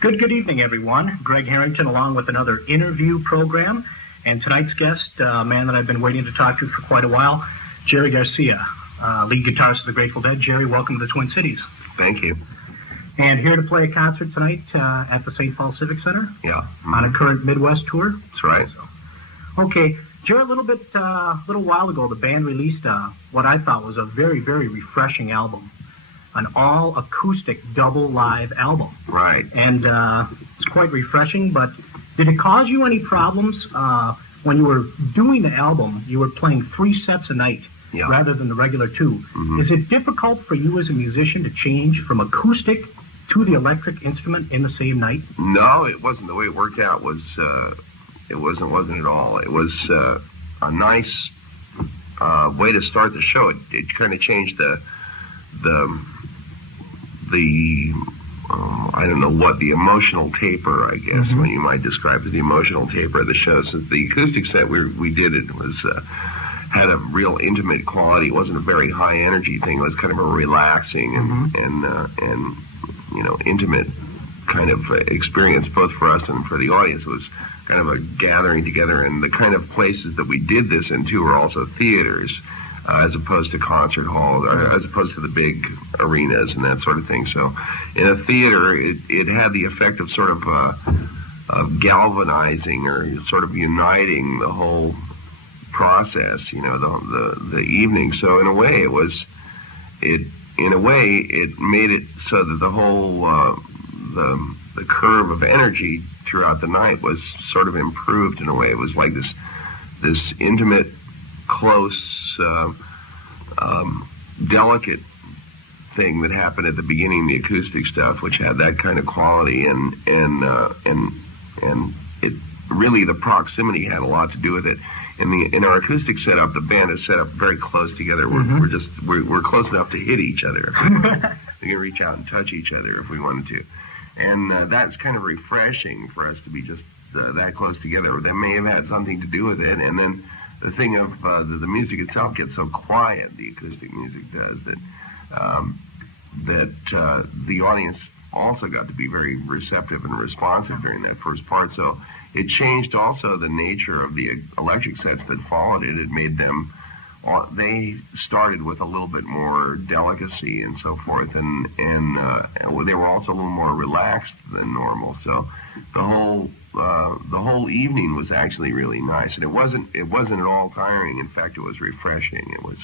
Good evening, everyone. Greg Harrington along with another interview program. And tonight's guest, a man that I've been waiting to talk to for quite a while, Jerry Garcia, lead guitarist of the Grateful Dead. Jerry, welcome to the Twin Cities. Thank you. And here to play a concert tonight at the St. Paul Civic Center. Yeah. Mm-hmm. On a current Midwest tour. That's right. Okay. Jerry, a little while ago, the band released what I thought was a very, very refreshing album. An all-acoustic double live album. Right. And it's quite refreshing, but did it cause you any problems when you were doing the album? You were playing 3 sets a night rather than the regular 2. Mm-hmm. Is it difficult for you as a musician to change from acoustic to the electric instrument in the same night? No, it wasn't. The way it worked out was, it wasn't at all. It was a nice way to start the show. It kind of changed the I don't know what, the emotional taper, I guess, mm-hmm. when you might describe it, the emotional taper of the show. So the acoustic set we did, it was had a real intimate quality. It wasn't a very high energy thing. It was kind of a relaxing and intimate kind of experience, both for us and for the audience. It was kind of a gathering together, and the kind of places that we did this in too were also theaters. As opposed to concert halls, or as opposed to the big arenas and that sort of thing. So in a theater, it had the effect of sort of galvanizing or sort of uniting the whole process, the evening. So in a way, it made it so that the whole, the curve of energy throughout the night was sort of improved in a way. It was like this intimate, close, delicate thing that happened at the beginning, the acoustic stuff, which had that kind of quality, and it really, the proximity had a lot to do with it. In our acoustic setup, the band is set up very close together. We're close enough to hit each other. We can reach out and touch each other if we wanted to, and that's kind of refreshing for us to be just that close together. That may have had something to do with it, and then the thing of the music itself gets so quiet, the acoustic music does, that the audience also got to be very receptive and responsive during that first part. So it changed also the nature of the electric sets that followed it. It made them, they started with a little bit more delicacy and so forth, and they were also a little more relaxed than normal. So the whole evening was actually really nice, and it wasn't at all tiring. In fact, it was refreshing. It was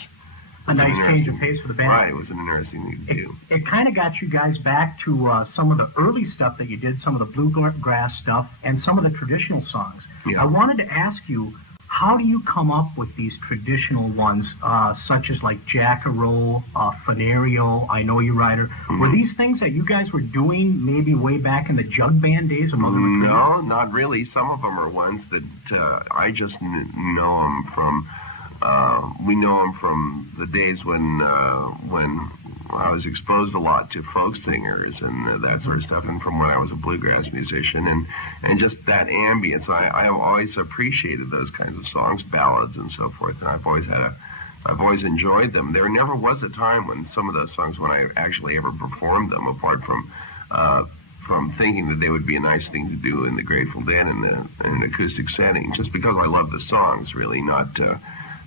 a nice change of pace for the band. Right, it was an interesting thing to do. It kind of got you guys back to some of the early stuff that you did, some of the bluegrass stuff, and some of the traditional songs. Yeah. I wanted to ask you, how do you come up with these traditional ones, such as like Jackaroo, Fenario, I Know You Rider? Mm-hmm. Were these things that you guys were doing maybe way back in the jug band days? No, not really. Some of them are ones that I just know them from. We know them from the days when I was exposed a lot to folk singers and that sort of stuff, and from when I was a bluegrass musician, and just that ambience. I have always appreciated those kinds of songs, ballads and so forth, and I've always enjoyed them. There never was a time when some of those songs, when I actually ever performed them, apart from thinking that they would be a nice thing to do in the Grateful Dead in an acoustic setting, just because I love the songs, really, not.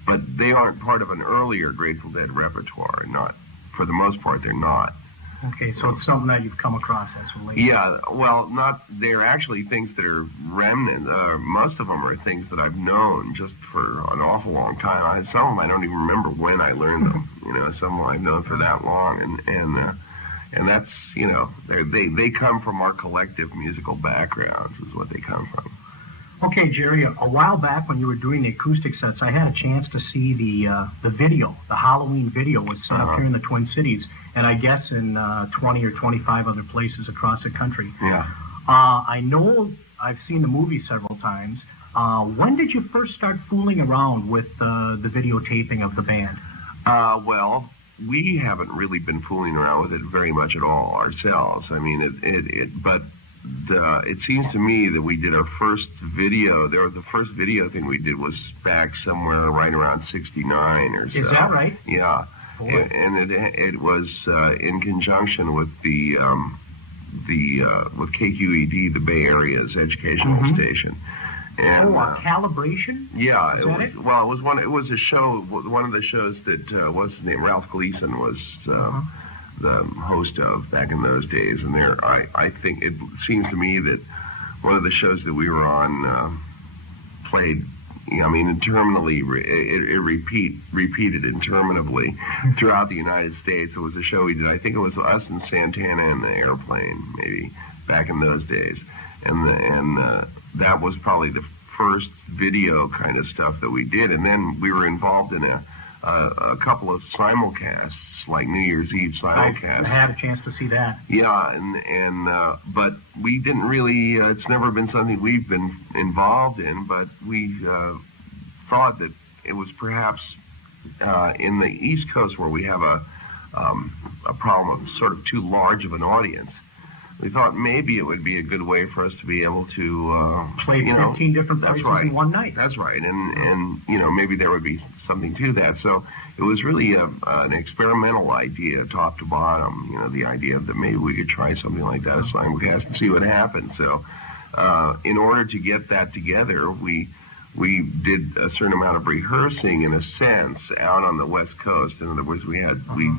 But they aren't part of an earlier Grateful Dead repertoire. Not, for the most part, they're not. Okay, so it's something that you've come across as of late. Yeah, well, they're actually things that are remnant. Most of them are things that I've known just for an awful long time. Some of them I don't even remember when I learned them. Some of them I've known for that long, and that's, they come from our collective musical backgrounds, is what they come from. Okay, Jerry, a while back when you were doing the acoustic sets, I had a chance to see the video. The Halloween video was set up here in the Twin Cities, and I guess in 20 or 25 other places across the country. Yeah. I know I've seen the movie several times. When did you first start fooling around with the videotaping of the band? Well, we haven't really been fooling around with it very much at all ourselves. I mean, it seems to me that we did our first video. The first video thing we did was back somewhere right around '69 or so. Is that right? Yeah, and it was in conjunction with the with KQED, the Bay Area's educational station. And, calibration? Yeah, Is that it? Well, it was a show. One of the shows that what's his name, Ralph Gleason was the host of back in those days. And I think it seems to me that one of the shows that we were on played. I mean, interminably, it repeated interminably throughout the United States. It was a show we did. I think it was us and Santana and the Airplane, maybe back in those days, and that was probably the first video kind of stuff that we did. And then we were involved in a couple of simulcasts, like New Year's Eve simulcasts. I had a chance to see that. Yeah, but we didn't really. It's never been something we've been involved in. But we thought that it was perhaps in the East Coast where we have a problem of sort of too large of an audience. We thought maybe it would be a good way for us to be able to play 15 different places in one night. That's right, and maybe there would be something to that. So it was really an experimental idea, top to bottom. The idea that maybe we could try something like that, a simulcast, and see what happens. So in order to get that together, we did a certain amount of rehearsing, in a sense, out on the West Coast. In other words, we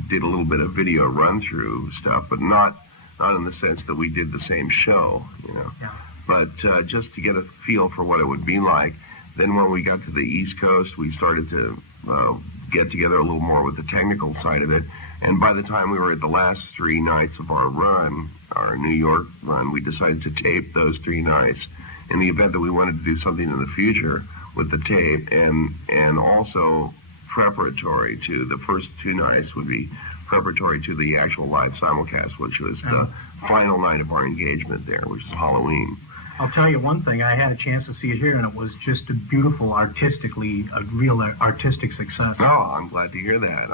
did a little bit of video run-through stuff, but not in the sense that we did the same show, Yeah. But just to get a feel for what it would be like. Then when we got to the East Coast, we started to get together a little more with the technical side of it. And by the time we were at the last 3 nights of our run, our New York run, we decided to tape those 3 nights in the event that we wanted to do something in the future with the tape, and also preparatory to the first 2 nights would be preparatory to the actual live simulcast, which was the final night of our engagement there, which is Halloween. I'll tell you one thing. I had a chance to see it here, and it was just a beautiful, a real artistic success. Oh, I'm glad to hear that.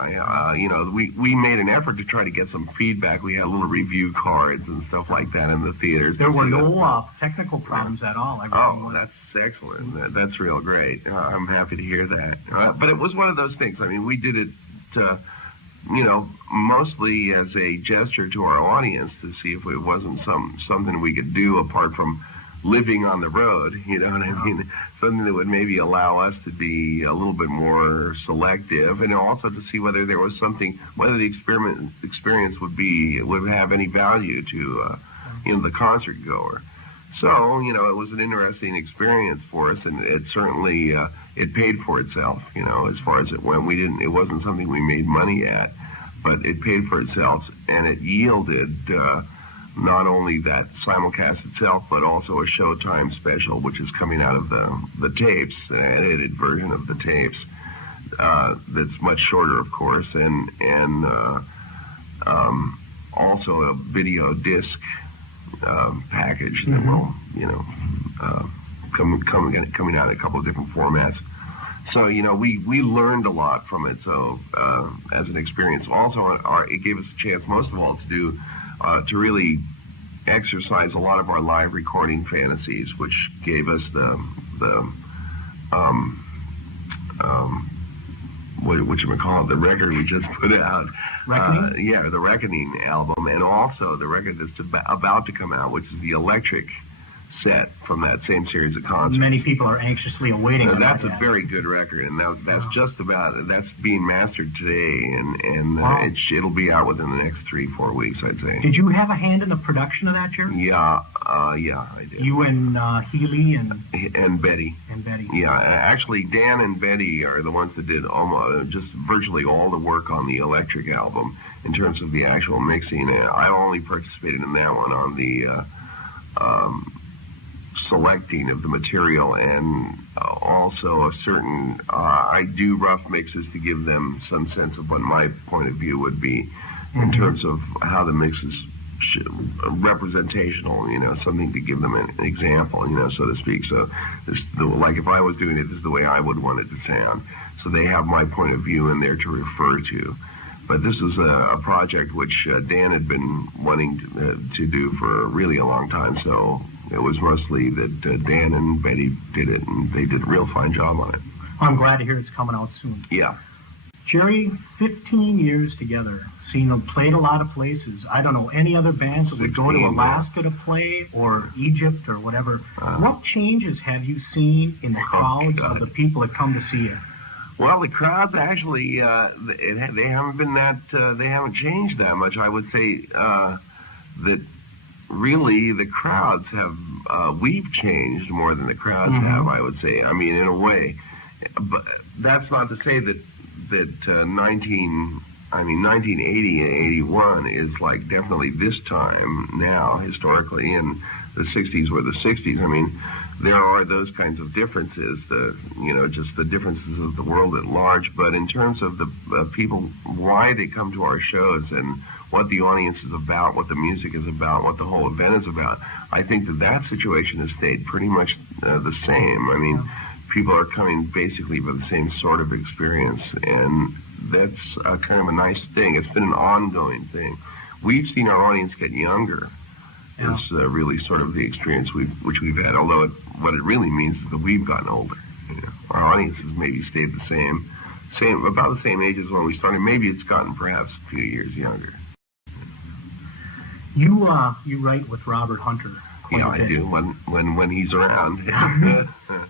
We made an effort to try to get some feedback. We had little review cards and stuff like that in the theaters. There were no technical problems at all. That's excellent. That's real great. I'm happy to hear that. But it was one of those things. I mean, we did it mostly as a gesture to our audience to see if it wasn't something we could do apart from living on the road, you know what I mean? Something that would maybe allow us to be a little bit more selective, and also to see whether there was something, whether the experience would have any value to the concert goer. So, it was an interesting experience for us, and it certainly it paid for itself, as far as it went. It wasn't something we made money at, but it paid for itself, and it yielded not only that simulcast itself, but also a Showtime special, which is coming out of the tapes, an edited version of the tapes, that's much shorter, of course, and also a video disc package that will, coming out in a couple of different formats. So, we learned a lot from it. So, as an experience, also it gave us a chance, most of all, to really exercise a lot of our live recording fantasies, which gave us the record we just put out. Reckoning? The Reckoning album, and also the record that's about to come out, which is the Electric set from that same series of concerts. Many people are anxiously awaiting it. That's a very good record, and that's being mastered today, and it'll be out within the next 3-4 weeks, I'd say. Did you have a hand in the production of that, Jerry? Yeah, I did. You and Healy and Betty. And Betty. Yeah, actually, Dan and Betty are the ones that did just virtually all the work on the Electric album in terms of the actual mixing. I only participated in that one on the selecting of the material, and also a certain I do rough mixes to give them some sense of what my point of view would be in terms of how the mix is representational, something to give them an example, so to speak. So like if I was doing it, this is the way I would want it to sound. So they have my point of view in there to refer to. But this is a project which Dan had been wanting to do for really a long time, so it was mostly that Dan and Betty did it, and they did a real fine job on it. I'm glad to hear it's coming out soon. Yeah. Jerry, 15 years together, seen them played a lot of places. I don't know any other bands that would go to Alaska to play or Egypt or whatever. What changes have you seen in the crowds of the people that come to see you? Well, the crowds actually, they haven't been that, they haven't changed that much. I would say that really the crowds have, we've changed more than the crowds have, I would say. I mean, in a way. But that's not to say that 1980 and 81 is like definitely this time now, historically, and the 60s were the 60s. I mean, there are those kinds of differences, just the differences of the world at large. But in terms of the people, why they come to our shows and what the audience is about, what the music is about, what the whole event is about, I think that situation has stayed pretty much the same. I mean, people are coming basically for the same sort of experience, and that's kind of a nice thing. It's been an ongoing thing. We've seen our audience get younger. Is really sort of the experience which we've had, although what it really means is that we've gotten older. Our audience has maybe stayed the same, about the same age as when we started. Maybe it's gotten perhaps a few years younger. You write with Robert Hunter. Yeah, I do when he's around.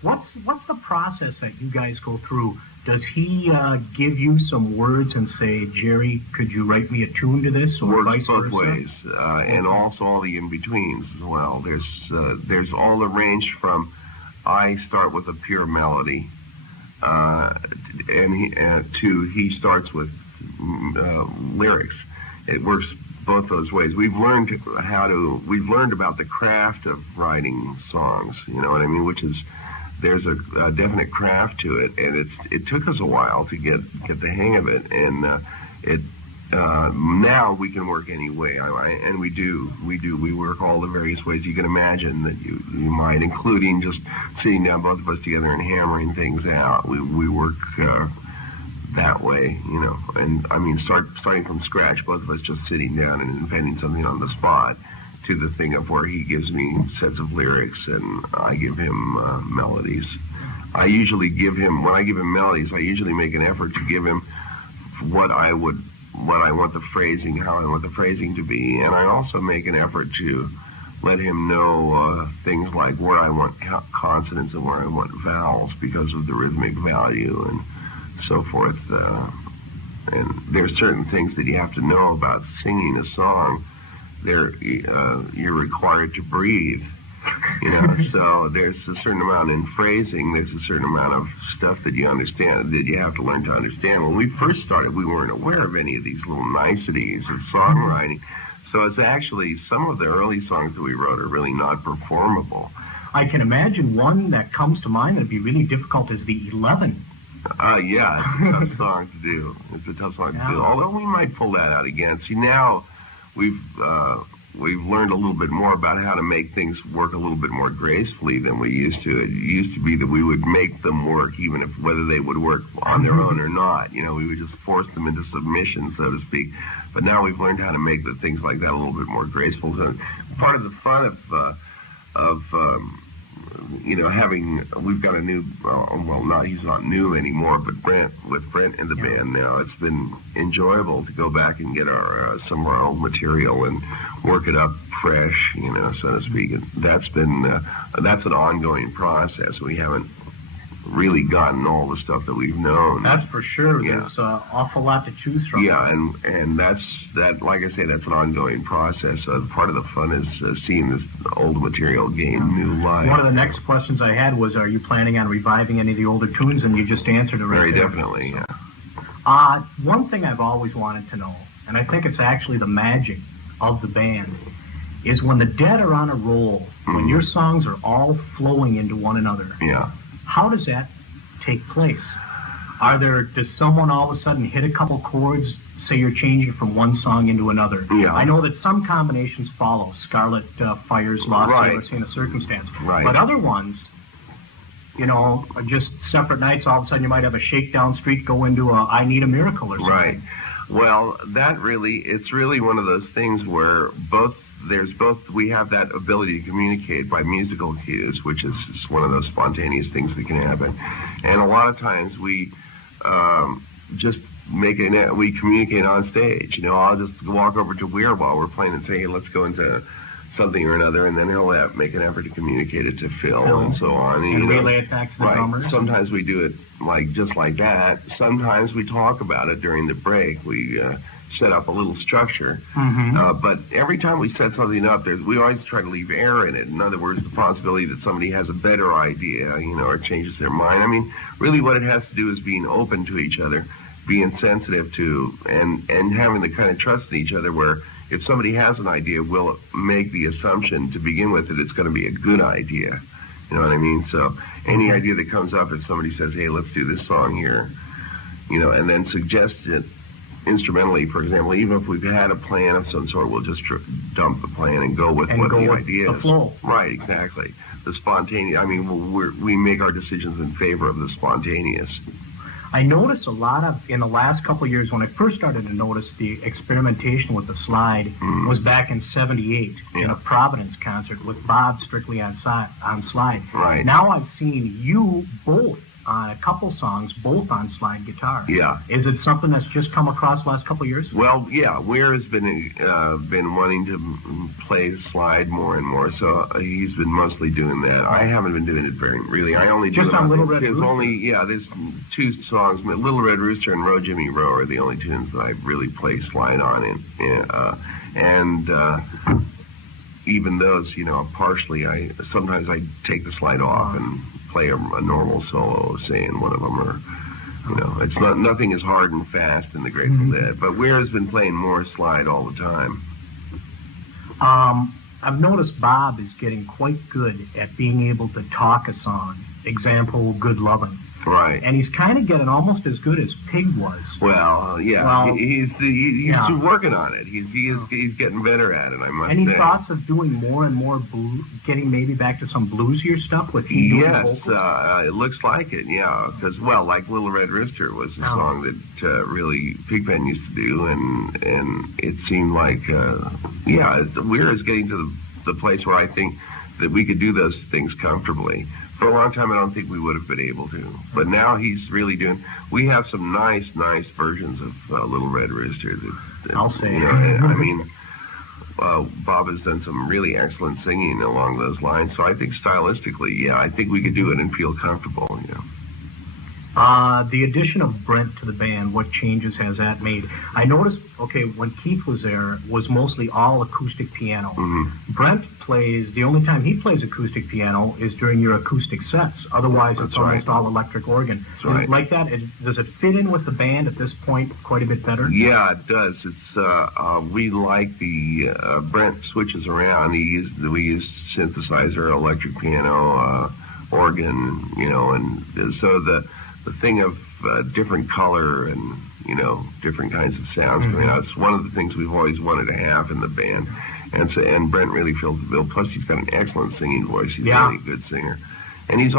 What's the process that you guys go through? Does he give you some words and say, Jerry, could you write me a tune to this, or works vice both versa? ways, and also all the in-betweens as well. There's all the range from I start with a pure melody, to he starts with lyrics. It works both those ways. We've learned about the craft of writing songs, you know what I mean, which is, there's a definite craft to it, and it took us a while to get the hang of it, and now we can work any way, and we work all the various ways you can imagine that you might, including just sitting down, both of us together, and hammering things out. We work that way, and I mean, starting from scratch, both of us just sitting down and inventing something on the spot, to the thing of where he gives me sets of lyrics and I give him melodies. I usually give him, when I give him melodies, I usually make an effort to give him what I want the phrasing, how I want the phrasing to be, and I also make an effort to let him know things like where I want consonants and where I want vowels because of the rhythmic value and so forth. And there's certain things that you have to know about singing a song. You're required to breathe, so there's a certain amount in phrasing, there's a certain amount of stuff that you understand, that you have to learn to understand. When we first started, we weren't aware of any of these little niceties of songwriting, so it's actually, some of the early songs that we wrote are really not performable. I can imagine one that comes to mind that'd be really difficult is the 11. Yeah, it's a tough song to do. It's a tough song to do, although we might pull that out again. See, now we've learned a little bit more about how to make things work a little bit more gracefully than we used to. It used to be that we would make them work, even if whether they would work on their own or not. We would just force them into submission, so to speak. But now we've learned how to make the things like that a little bit more graceful. So part of the fun of we've got a new, he's not new anymore, but with Brent in the band now, it's been enjoyable to go back and get some of our old material and work it up fresh, so to speak. And that's an ongoing process. We haven't really gotten all the stuff that we've known. That's for sure. Yeah. There's an awful lot to choose from. Yeah, and that, like I say, that's an ongoing process. Part of the fun is seeing this old material gain new life. One of the next questions I had was, are you planning on reviving any of the older tunes? And you just answered it right there. Very definitely, yeah. One thing I've always wanted to know, and I think it's actually the magic of the band, is when the Dead are on a roll, when your songs are all flowing into one another. Yeah. How does that take place? Does someone all of a sudden hit a couple chords, say you're changing from one song into another? Yeah. I know that some combinations follow, Scarlet Fire's Lost Sailor Scene of Circumstance. Right. But other ones, are just separate nights. All of a sudden you might have a Shakedown Street go into a I Need a Miracle or something. Right. Well, it's really one of those things where we have that ability to communicate by musical cues, which is one of those spontaneous things that can happen. And a lot of times we just we communicate on stage. You know, I'll just walk over to Weir while we're playing and say, hey, let's go into something or another, and then he'll make an effort to communicate it to Phil and so on. And relay it back to the drummer. Sometimes we do it just like that. Sometimes we talk about it during the break. We set up a little structure. But every time we set something up, we always try to leave air in it. In other words, the possibility that somebody has a better idea, you know, or changes their mind. I mean, really what it has to do is being open to each other, being sensitive to, and having the kind of trust in each other where if somebody has an idea, we'll make the assumption to begin with that it's going to be a good idea. You know what I mean? So any idea that comes up, if somebody says, hey, let's do this song here, you know, and then suggest it instrumentally, for example, even if we've had a plan of some sort, we'll just dump the plan and go with what the idea is. Flow. Right, exactly. The spontaneous, I mean, we make our decisions in favor of the spontaneous. I noticed a lot of, in the last couple of years, when I first started to notice the experimentation with the slide, was back in '78 in a Providence concert with Bob strictly on slide. Right. Now I've seen you both on a couple songs, both on slide guitar. Yeah. Is it something that's just come across the last couple of years? Well, yeah, Weir has been wanting to play slide more and more, so he's been mostly doing that. I haven't been doing it really. I only do just it on Little Red Rooster. There's two songs, Little Red Rooster and Row Jimmy Row are the only tunes that I really play slide on, even those, you know, partially, sometimes I take the slide off and play a normal solo, say, in one of them, or, you know, nothing is hard and fast in the Grateful Dead, but Weir has been playing more slide all the time. I've noticed Bob is getting quite good at being able to talk a song. Example, Good Lovin'. Right. And he's kind of getting almost as good as Pig was. Well, yeah. Well, he's working on it. He's getting better at it, I must say. Any thoughts of doing more and more getting maybe back to some bluesier stuff with him doing vocals? Yes, it looks like it, yeah. Because, well, like Little Red Rooster was a song that really Pigpen used to do, and it seemed like, Weir is getting to the place where I think that we could do those things comfortably. For a long time, I don't think we would have been able to. But now he's really doing... We have some nice versions of Little Red Rooster. I'll say. You know, I mean, Bob has done some really excellent singing along those lines. So I think stylistically, yeah, I think we could do it and feel comfortable, you know. The addition of Brent to the band, what changes has that made? I noticed, when Keith was there, was mostly all acoustic piano. Brent plays, the only time he plays acoustic piano is during your acoustic sets. Otherwise, it's almost all electric organ. Like that, does it fit in with the band at this point quite a bit better? Yeah, it does. It's we like the Brent switches around. We use synthesizer, electric piano, organ, you know, and so the thing of different color and, you know, different kinds of sounds coming out. It's one of the things we've always wanted to have in the band. And Brent really fills the bill. Plus, he's got an excellent singing voice. He's a really good singer. And he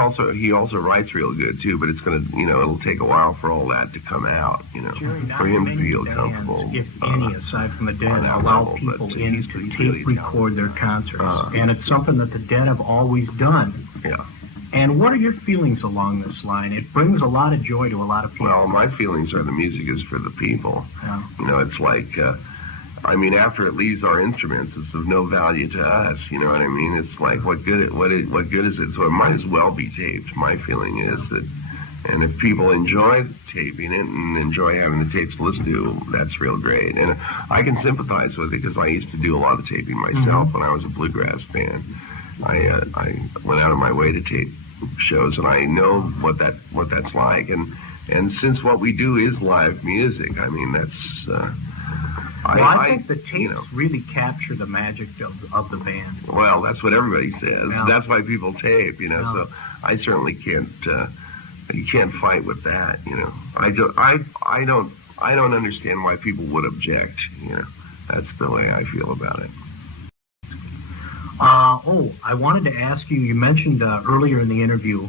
also writes real good, too, but it's going to, you know, it'll take a while for all that to come out, you know, for him to feel comfortable. If any, aside from the Dead, allow people in to tape record their concerts. And it's something that the Dead have always done. Yeah. And what are your feelings along this line? It brings a lot of joy to a lot of people. Well, my feelings are the music is for the people. Yeah. You know, it's like, I mean, after it leaves our instruments, it's of no value to us. You know what I mean? It's like, what good is it? So it might as well be taped. My feeling is that, and if people enjoy taping it and enjoy having the tapes to listen to, that's real great. And I can sympathize with it because I used to do a lot of taping myself when I was a bluegrass fan. I went out of my way to tape shows, and I know what that's like. And since what we do is live music, I mean, that's... I think the tapes really capture the magic of the band. Well, that's what everybody says. Yeah. That's why people tape, you know. Yeah. So I certainly can't... you can't fight with that, you know. I don't understand why people would object, you know. That's the way I feel about it. I wanted to ask you, you mentioned earlier in the interview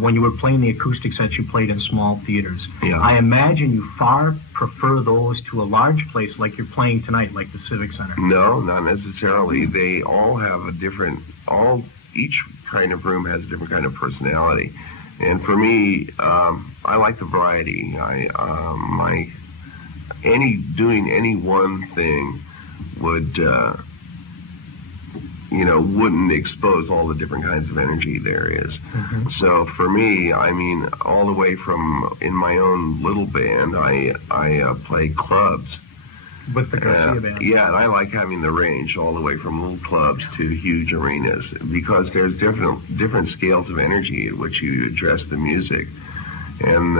when you were playing the acoustic sets you played in small theaters. Yeah. I imagine you far prefer those to a large place like you're playing tonight, like the Civic Center. No, not necessarily. They all have each kind of room has a different kind of personality. And for me, I like the variety. Doing any one thing would, wouldn't expose all the different kinds of energy there is. Mm-hmm. So for me, I mean, all the way from in my own little band, I play clubs. With the Garcia band. Yeah, and I like having the range all the way from little clubs to huge arenas because there's different scales of energy at which you address the music. And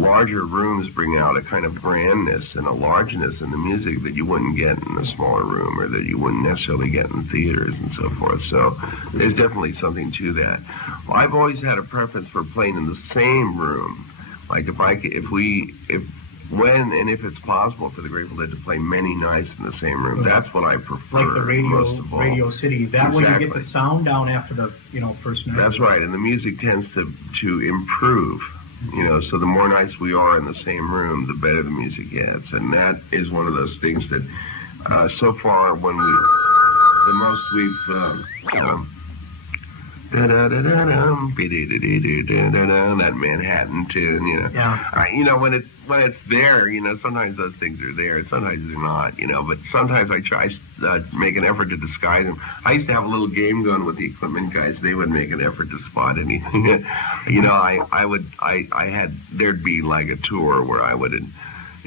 larger rooms bring out a kind of grandness and a largeness in the music that you wouldn't get in a smaller room or that you wouldn't necessarily get in theaters and so forth. So there's definitely something to that. Well, I've always had a preference for playing in the same room. Like when and if it's possible for the Grateful Dead to play many nights in the same room, that's what I prefer. Like the Radio City. That way you get the sound down after the first night. That's right, and the music tends to improve. So the more nights we are in the same room, the better the music gets, and that is one of those things that so far the most we've. That Manhattan tune, Yeah. When it's there, sometimes those things are there, sometimes they're not, but sometimes I try make an effort to disguise them. I used to have a little game going with the equipment guys. They would make an effort to spot anything. There'd be like a tour where I would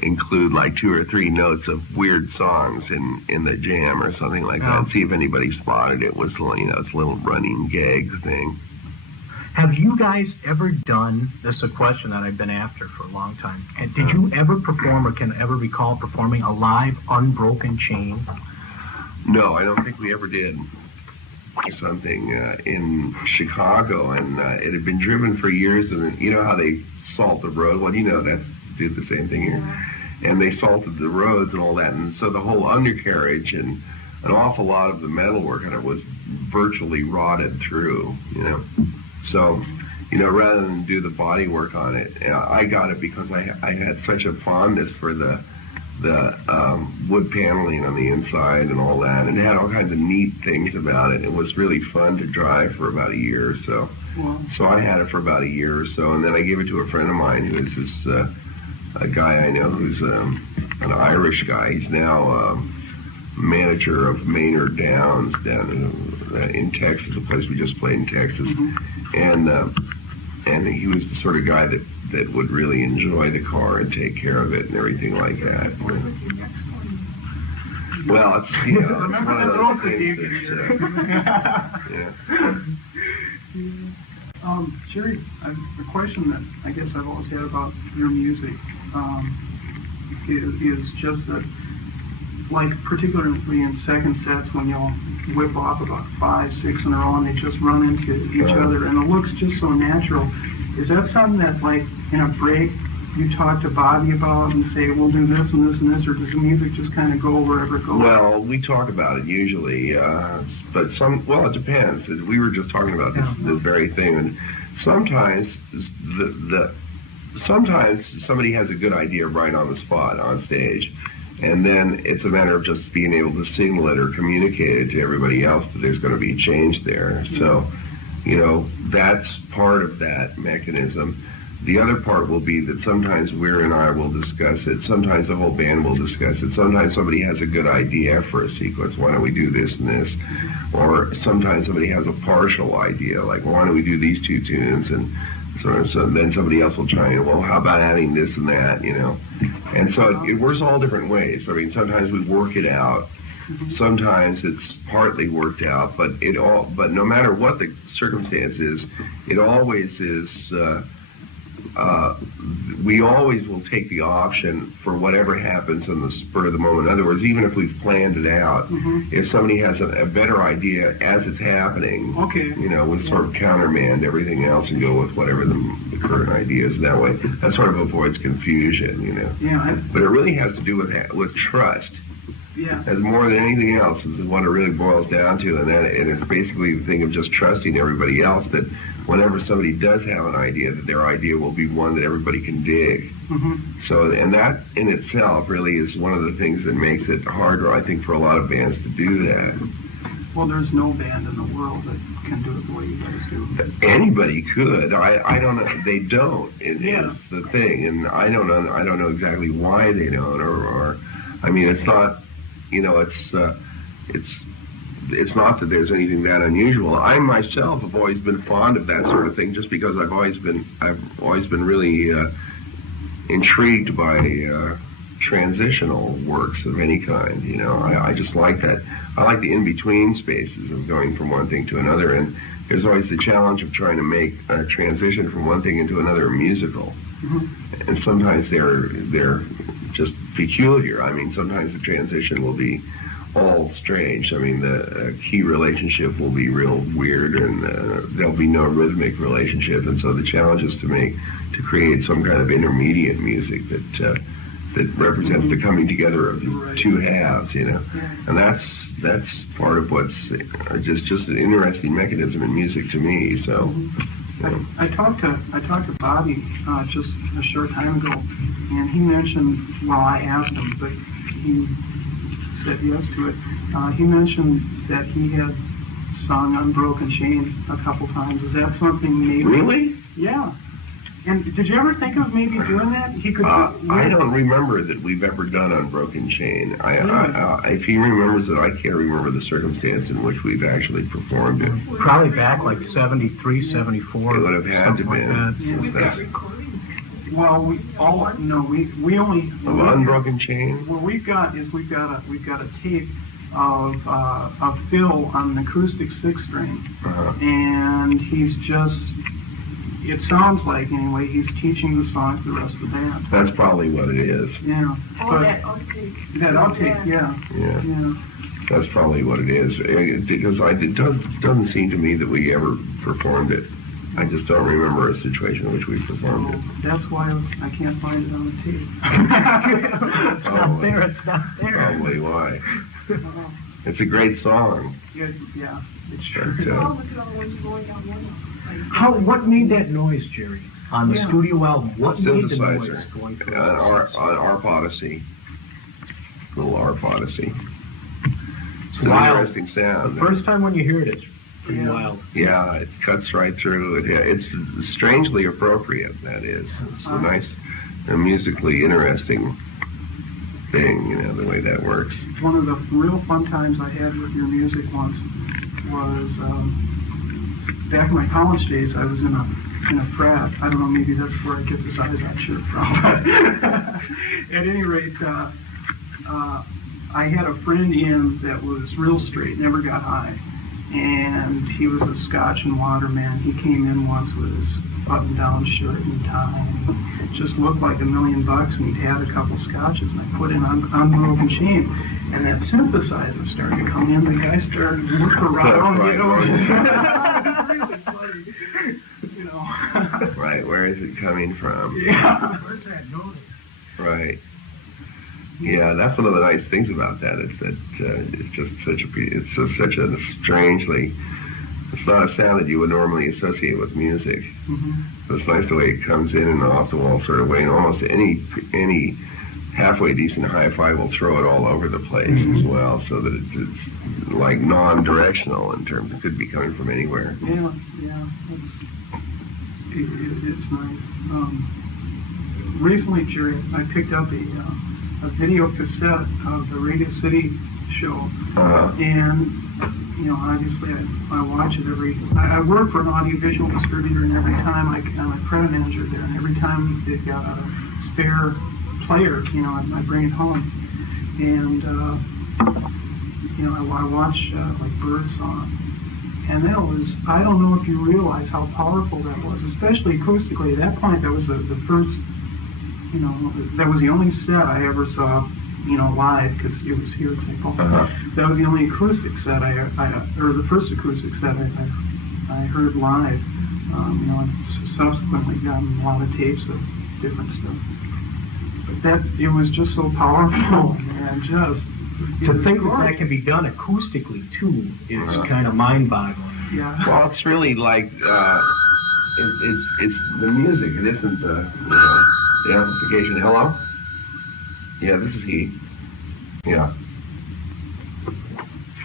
include like 2 or 3 notes of weird songs in the jam or something like that, and see if anybody spotted it. Was it's a little running gag thing. Have you guys ever done, this is a question that I've been after for a long time, and did you ever perform or can ever recall performing a live Unbroken Chain? No, I don't think we ever did. Something in Chicago, and it had been driven for years, and you know how they salt the road? Well, that did the same thing here. And they salted the roads and all that, and so the whole undercarriage and an awful lot of the metalwork on it was virtually rotted through, So, rather than do the body work on it, I got it because I had such a fondness for the wood paneling on the inside and all that, and it had all kinds of neat things about it. It was really fun to drive for about a year or so. Wow. So I had it for about a year or so, and then I gave it to a friend of mine who is a guy I know who's an Irish guy. He's now manager of Maynard Downs down in Texas, a place we just played in Texas. And he was the sort of guy that would really enjoy the car and take care of it and everything like that. Well, it's it's one of those things that, Jerry, a question that I guess I've always had about your music is just that, like particularly in second sets when y'all whip off about 5, 6 in a row and they just run into each other and it looks just so natural. Is that something that, like, in a break you talk to Bobby about and say, we'll do this and this and this, or does the music just kind of go wherever it goes? Well, we talk about it usually, but it depends. We were just talking about this very thing, and sometimes sometimes somebody has a good idea right on the spot on stage, and then it's a matter of just being able to signal it or communicate it to everybody else that there's going to be change there. So, that's part of that mechanism. The other part will be that sometimes Weir and I will discuss it. Sometimes the whole band will discuss it. Sometimes somebody has a good idea for a sequence. Why don't we do this and this? Or sometimes somebody has a partial idea, like, why don't we do these 2 tunes? And so then somebody else will chime in, well, how about adding this and that, And so it works all different ways. I mean, sometimes we work it out. Sometimes it's partly worked out, but no matter what the circumstance is, it always is. We always will take the option for whatever happens on the spur of the moment. In other words, even if we've planned it out, if somebody has a better idea as it's happening, we'll sort of countermand everything else and go with whatever the current idea is. That way, that sort of avoids confusion, Yeah. But it really has to do with trust. Yeah. As more than anything else is what it really boils down to, and it's basically the thing of just trusting everybody else that whenever somebody does have an idea, that their idea will be one that everybody can dig. So, and that in itself really is one of the things that makes it harder, I think, for a lot of bands to do that. Well, there's no band in the world that can do it the way you guys do. Anybody could. I don't know. They don't. It's the thing, and I don't know exactly why they don't. Or I mean, it's not. You know, it's not that there's anything that unusual. I myself have always been fond of that sort of thing, just because I've always been really intrigued by transitional works of any kind. You know, I just like that. I like the in-between spaces of going from one thing to another, and there's always the challenge of trying to make a transition from one thing into another musical. Mm-hmm. And sometimes they're just peculiar. I mean, sometimes the transition will be all strange. I mean, the key relationship will be real weird, and there'll be no rhythmic relationship. And so the challenge is to create some kind of intermediate music that represents the coming together of the two halves, you know. And that's part of what's just an interesting mechanism in music to me. So, you know. I talked to Bobby just a short time ago, and he mentioned, well, I asked him, but he said yes to it. He mentioned that he had sung Unbroken Chain a couple times. Is that something maybe? Really? Yeah. And did you ever think of maybe doing that? He could. I don't remember that we've ever done Unbroken Chain. If he remembers it, I can't remember the circumstance in which we've actually performed it. Probably back like 73, 74. It would have had to be. Yeah, we've got recordings. Well, we only of Unbroken Chain. What we've got a tape of Phil on an acoustic 6-string, and he's just. It sounds like, anyway, he's teaching the song to the rest of the band. That's probably what it is. Yeah. Oh, that outtake. That outtake, yeah. That's probably what it is. Because it doesn't seem to me that we ever performed it. I just don't remember a situation in which we performed it. That's why I can't find it on the tape. It's not there. It's not there. Probably why. It's a great song. Yeah, it's true. What made that noise, Jerry? On the studio album, what made the noise going through? Our Odyssey. Little ARP Odyssey. It's an wild. Interesting sound. The first time when you hear it, it's pretty wild. Yeah, it cuts right through. It's strangely appropriate, that is. It's a nice, musically interesting thing, you know, the way that works. One of the real fun times I had with your music once was back in my college days. I was in a frat. I don't know, maybe that's where I get this eyes-out shirt from. At any rate, I had a friend in that was real straight, never got high, and he was a Scotch and water man. He came in once with his button-down shirt and tie, and just looked like $1 million, and he'd had a couple scotches, and I put in Unbroken Chain, and that synthesizer started to come in. The guy started to look around, you know. Really funny, you know. Right, where is it coming from? Yeah. Where's that noise? Right. Yeah, that's one of the nice things about that. Is that it's just such a strangely. It's not a sound that you would normally associate with music. Mm-hmm. But it's nice the way it comes in and off the wall sort of way. And almost any halfway decent hi-fi will throw it all over the place as well, so that it's like non-directional in terms. It could be coming from anywhere. Yeah. It's nice. Recently, Jerry, I picked up a video cassette of the Radio City show, and obviously I watch it I work for an audiovisual distributor, and every time I'm a credit manager there, and every time they've got a spare player, I bring it home, and I watch like Birdsong, and that was, I don't know if you realize how powerful that was, especially acoustically. At that point, that was the first, that was the only set I ever saw, live, because it was here at St. Paul. That was the only acoustic set or the first acoustic set I heard live. I've subsequently gotten a lot of tapes of different stuff. But it was just so powerful, and just... To think that can be done acoustically, too, is kind of mind-boggling. Yeah. Well, it's really like, it's the music. It isn't the amplification. Hello? Yeah, this is he. Yeah.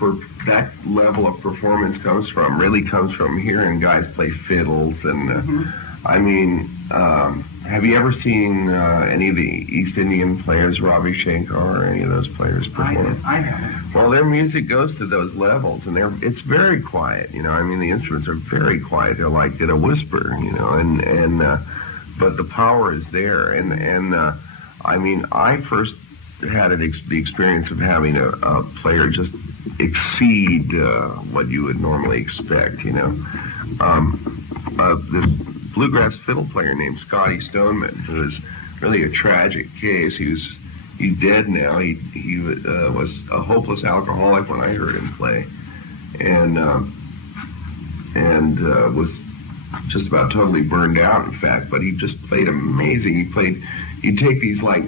for that level of performance comes from hearing guys play fiddles and I mean, have you ever seen any of the East Indian players, Ravi Shankar, or any of those players perform? I haven't. Well, their music goes to those levels, and it's very quiet. You know, I mean, the instruments are very quiet. They're like in a whisper. You know, and but the power is there. And I mean, I first had the experience of having a player just exceed what you would normally expect. You know, this bluegrass fiddle player named Scotty Stoneman, who was really a tragic case. He's dead now. He was a hopeless alcoholic when I heard him play, and was just about totally burned out, in fact. But he just played amazing. He'd take these like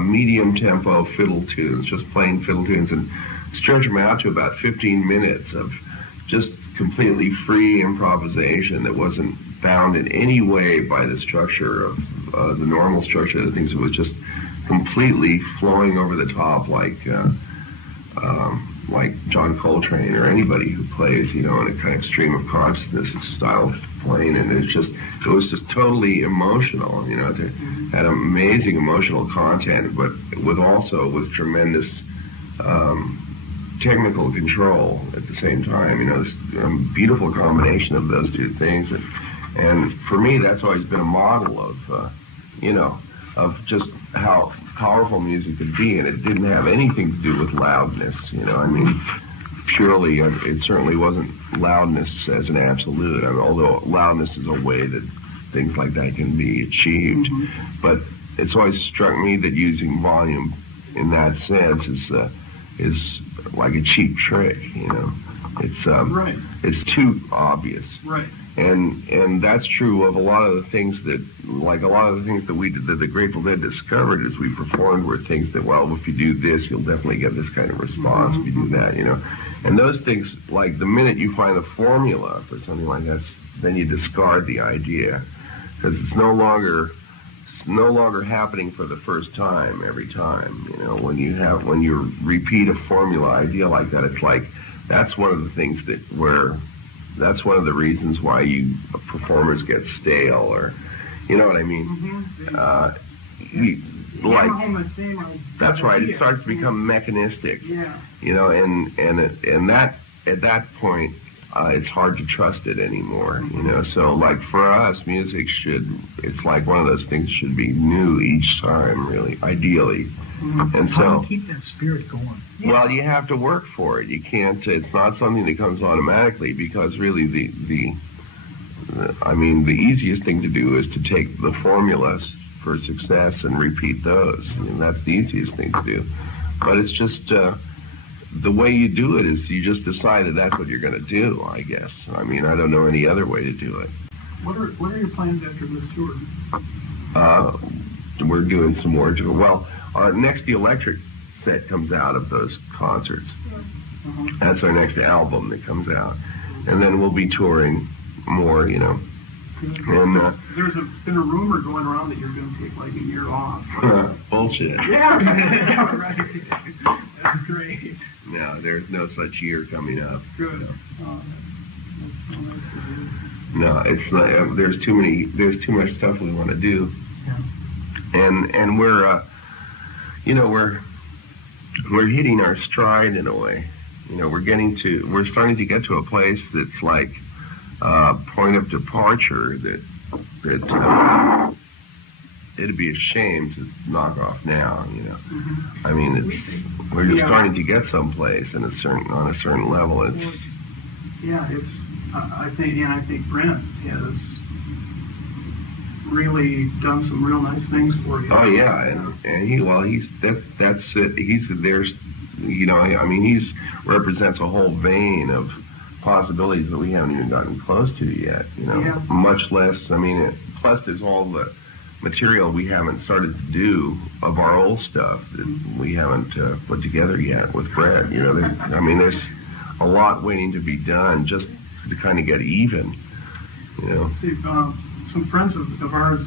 medium tempo fiddle tunes, just plain fiddle tunes, and stretch them out to about 15 minutes of just completely free improvisation that wasn't bound in any way by the structure of the normal structure of the things. It was just completely flowing over the top, like John Coltrane or anybody who plays, you know, in a kind of stream of consciousness style of playing. And it was just totally emotional, you know. It had amazing emotional content, but with tremendous technical control at the same time. You know, this beautiful combination of those two things. And for me, that's always been a model of, you know, of just how powerful music could be, and it didn't have anything to do with loudness, you know. I mean, purely, it certainly wasn't loudness as an absolute, I mean, although loudness is a way that things like that can be achieved. But it's always struck me that using volume in that sense is like a cheap trick, you know. It's right. It's too obvious. Right. And that's true of a lot of the things that we did, that the Grateful Dead discovered as we performed, were things that, well, if you do this, you'll definitely get this kind of response. If you do that, you know. And those things, like the minute you find the formula for something like that, then you discard the idea, because it's no longer happening for the first time every time. You know, when you repeat a formula idea like that, it's like that's one of the things that's one of the reasons why performers get stale, or, you know what I mean? That's right. It starts to become mechanistic. Yeah. You know, and that at that point, it's hard to trust it anymore. You know, so like for us, music it's like one of those things should be new each time, really, ideally. And How so, do you keep that spirit going? well, you have to work for it. You can't. It's not something that comes automatically, because really the easiest thing to do is to take the formulas for success and repeat those. I mean, that's the easiest thing to do. But it's just the way you do it is you just decide that that's what you're going to do, I guess. I mean, I don't know any other way to do it. What are your plans after this tour? We're doing some more tour. Well, our next The Electric set comes out of those concerts. That's our next album that comes out. And then we'll be touring more, you know. And there's been a rumor going around that you're going to take like a year off. Bullshit. Yeah, right. That's great. No, there's no such year coming up. Good. No. Oh, that's so nice to do. No, it's not. There's too much stuff we want to do. And we're, you know, we're hitting our stride in a way. You know, we're starting to get to a place that's like point of departure that it'd be a shame to knock off now. You know, I mean, we're just starting to get someplace on a certain level. I think Brent has really done some real nice things for you. Oh yeah, that's it. There's, you know, I mean, he represents a whole vein of possibilities that we haven't even gotten close to yet. You know, much less. I mean, plus there's all the material we haven't started to do of our old stuff that we haven't put together yet with Brett. You know, there's a lot waiting to be done just to kind of get even. You know. Some friends of ours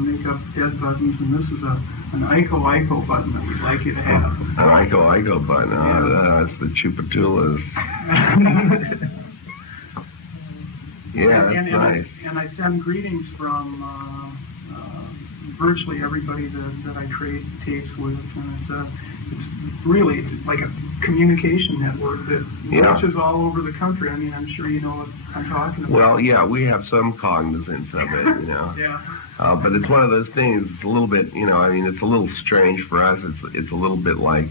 make up Dead Buttons, and this is a an Ico button that we'd like you to have. An Ico button. That's the Chupatulas. Yeah, that's nice. And I send greetings from virtually everybody that I trade tapes with, and it's really like a communication network that reaches all over the country. I mean, I'm sure you know what I'm talking about. Well, yeah, we have some cognizance of it, you know. Yeah. But it's one of those things. It's a little bit, you know. I mean, it's a little strange for us. It's a little bit like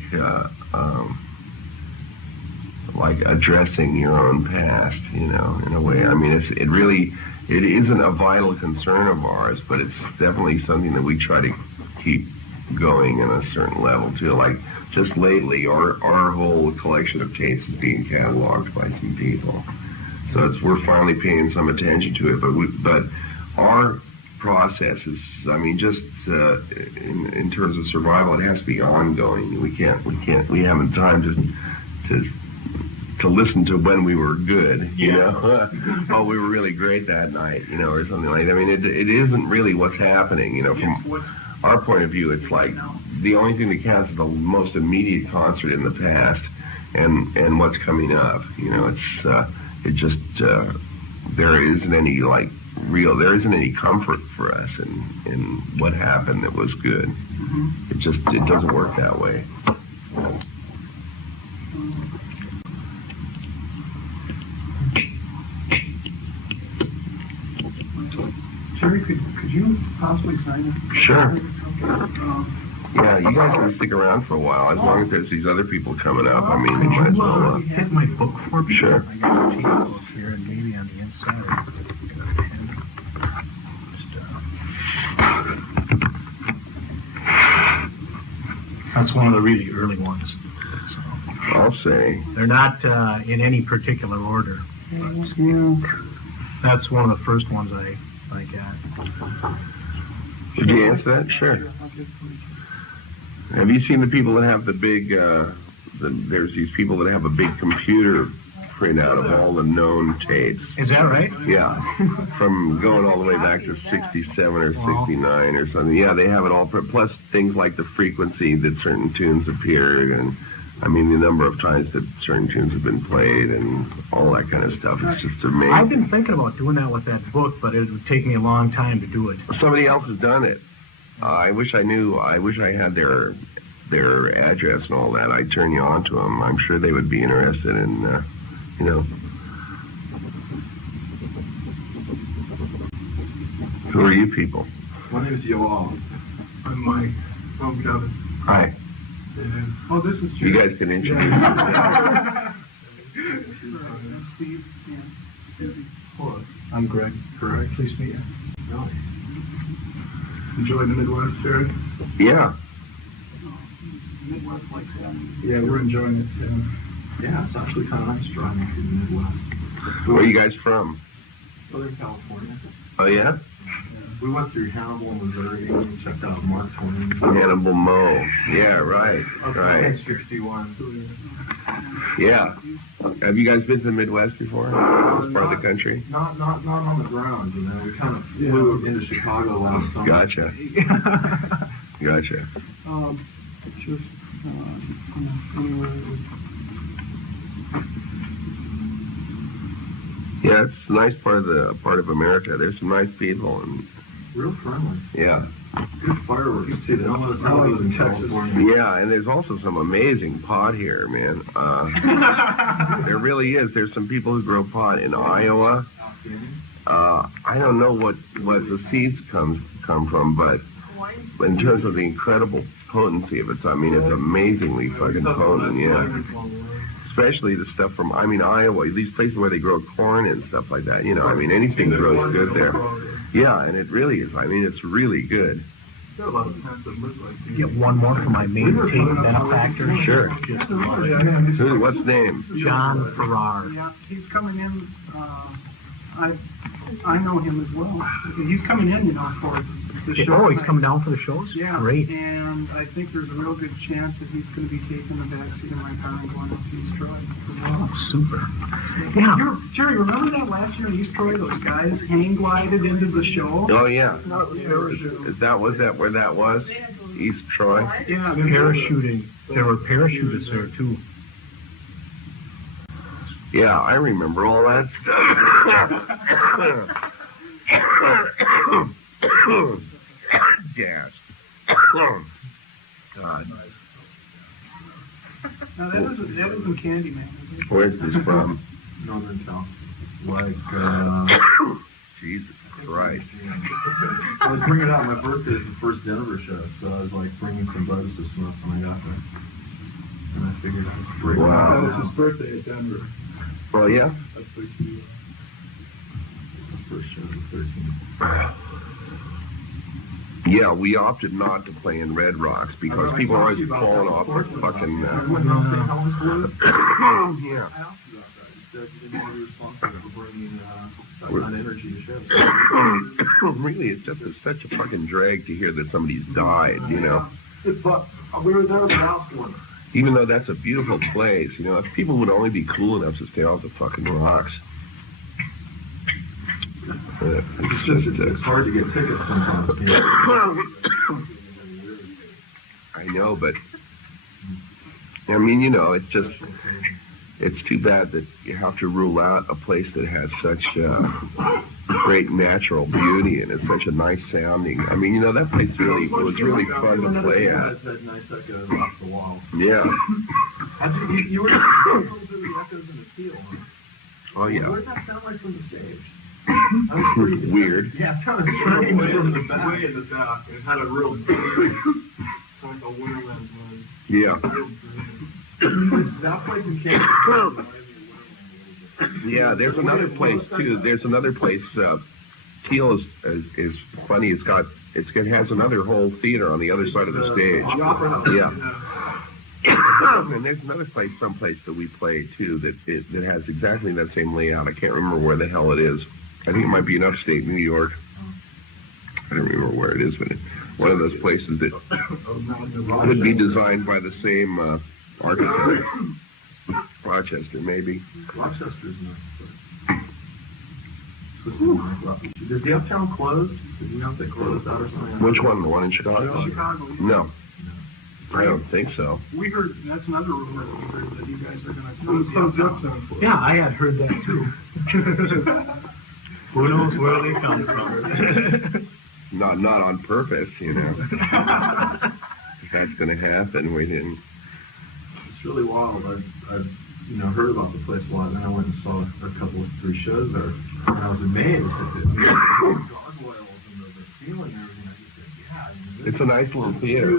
addressing your own past, you know, in a way. I mean, it isn't a vital concern of ours, but it's definitely something that we try to keep going on a certain level too. Like just lately, our whole collection of tapes is being cataloged by some people, so we're finally paying some attention to it. But our process is, I mean, just in terms of survival, it has to be ongoing. We haven't time to listen to when we were good, you know. Oh, we were really great that night, you know, or something like that. I mean, it isn't really what's happening, you know. From our point of view, it's like the only thing that counts is the most immediate concert in the past and what's coming up. You know, there isn't any comfort for us in what happened that was good. Mm-hmm. It doesn't work that way. Jerry, could you possibly sign it? Sure. Yeah, you guys can stick around for a while, as long as there's these other people coming up. I mean, you might as well. Hit my book for me? Sure. I got a cheat book here, and maybe on the inside. That's one of the really early ones. So. I'll say. They're not in any particular order. That's one of the first ones I got. Did you answer that? Sure. Have you seen the people that have the big, there's these people that have a big computer printout of all the known tapes. Is that right? Yeah. From going all the way back to 67 or 69 or something. Yeah, they have it all, plus things like the frequency that certain tunes appeared, and I mean, the number of times that certain tunes have been played and all that kind of stuff. It's just amazing. I've been thinking about doing that with that book, but it would take me a long time to do it. Somebody else has done it. I wish I had their address and all that. I'd turn you on to them. I'm sure they would be interested in, you know. Who are you people? My name is Yoel. I'm Mike. I'm Kevin. Hi. Oh, this is Jerry. You guys can introduce yourself. Steve. Yeah. Hello. I'm Greg. Greg. Pleased to meet you. Really? Enjoying the Midwest, Jerry? Yeah. Midwest likes that. Yeah, we're enjoying it. Yeah, it's actually kind of nice driving through the Midwest. Where are you guys from? Southern California. Oh, yeah? We went through Hannibal, Missouri, and we checked out Mark Twain. Hannibal Mo. Yeah, right. Right. 61. Yeah. Have you guys been to the Midwest before? This part of the country? Not on the ground, you know. We kind of flew into Chicago last summer. Gotcha. Gotcha. Just anywhere. Yeah, it's a nice part of America. There's some nice people and real friendly. Yeah. Good fireworks too. They don't let us know in Texas. Yeah, and there's also some amazing pot here, man. There really is. There's some people who grow pot in Iowa. I don't know what the seeds come from, but in terms of the incredible potency of it, I mean, it's amazingly fucking potent. Yeah. Especially the stuff from, I mean, Iowa, these places where they grow corn and stuff like that, you know, I mean, anything grows good there. Yeah, and it really is. I mean, it's really good. Get one more for my main tape benefactor. Sure. What's his name? John Farrar. Yeah, he's coming in. I know him as well. He's coming in, you know, for the show. Oh, he's coming down for the shows? Yeah. Great. And I think there's a real good chance that he's going to be taking the backseat of my car and going up to East Troy. Oh, super. Yeah. Jerry, remember that last year in East Troy, those guys hang glided into the show? Oh, yeah. Is that where that was? East Troy. Yeah, Parachuting. There were parachutists there too. Yeah, I remember all that stuff. Gas. God. No, that isn't Candyman. Where's this from? Northern Cal. Like, Jesus Christ. I was bringing out my birthday as the first Denver show, so I was like bringing some buds to smoke when I got there. And I figured I was great. Wow. That was his birthday at Denver. Oh, yeah? That's what he the first show was 13. Yeah, we opted not to play in Red Rocks because people are always falling off their fucking... Yeah. Yeah. I asked you about that. You said you didn't want to be responsible for bringing that kind of energy to shows. Really, it's just such a fucking drag to hear that somebody's died, you know? But we were there last one. Even though that's a beautiful place, you know, if people would only be cool enough to stay off the fucking rocks. It's hard to get tickets sometimes. I know, but I mean, you know, it's too bad that you have to rule out a place that has such great natural beauty and it's such a nice sounding. I mean, you know, that place was really fun to play at. Yeah. You were able to do the echoes in the field, huh? Oh, yeah. What did that sound like from the stage? Weird. Yeah, it sounded strange from the back. Way in the back. It had a real like a Weirland one. Yeah. That place in Canada. Yeah, there's another place too. There's another place. Teal is funny. It has another whole theater on the other side of the stage. Yeah. And there's another place, someplace that we play too that has exactly that same layout. I can't remember where the hell it is. I think it might be in upstate New York. I don't remember where it is, but it's one of those places that could be designed by the same architect. Rochester, maybe. Rochester's nice. Is the Uptown closed? Did you know if they closed out or something? Which one? The one in Chicago? Chicago. No. I don't think so. We heard, that's another rumor that we heard, that you guys are going to close the Uptown. Yeah, I had heard that too. Who knows where they come from? Not on purpose, you know. If that's going to happen, we didn't. It's really wild. I've heard about the place a lot, and then I went and saw a couple of 3 shows there, and I was amazed at the gargoyles and the ceiling and everything. I just said, yeah. It's a nice little theater,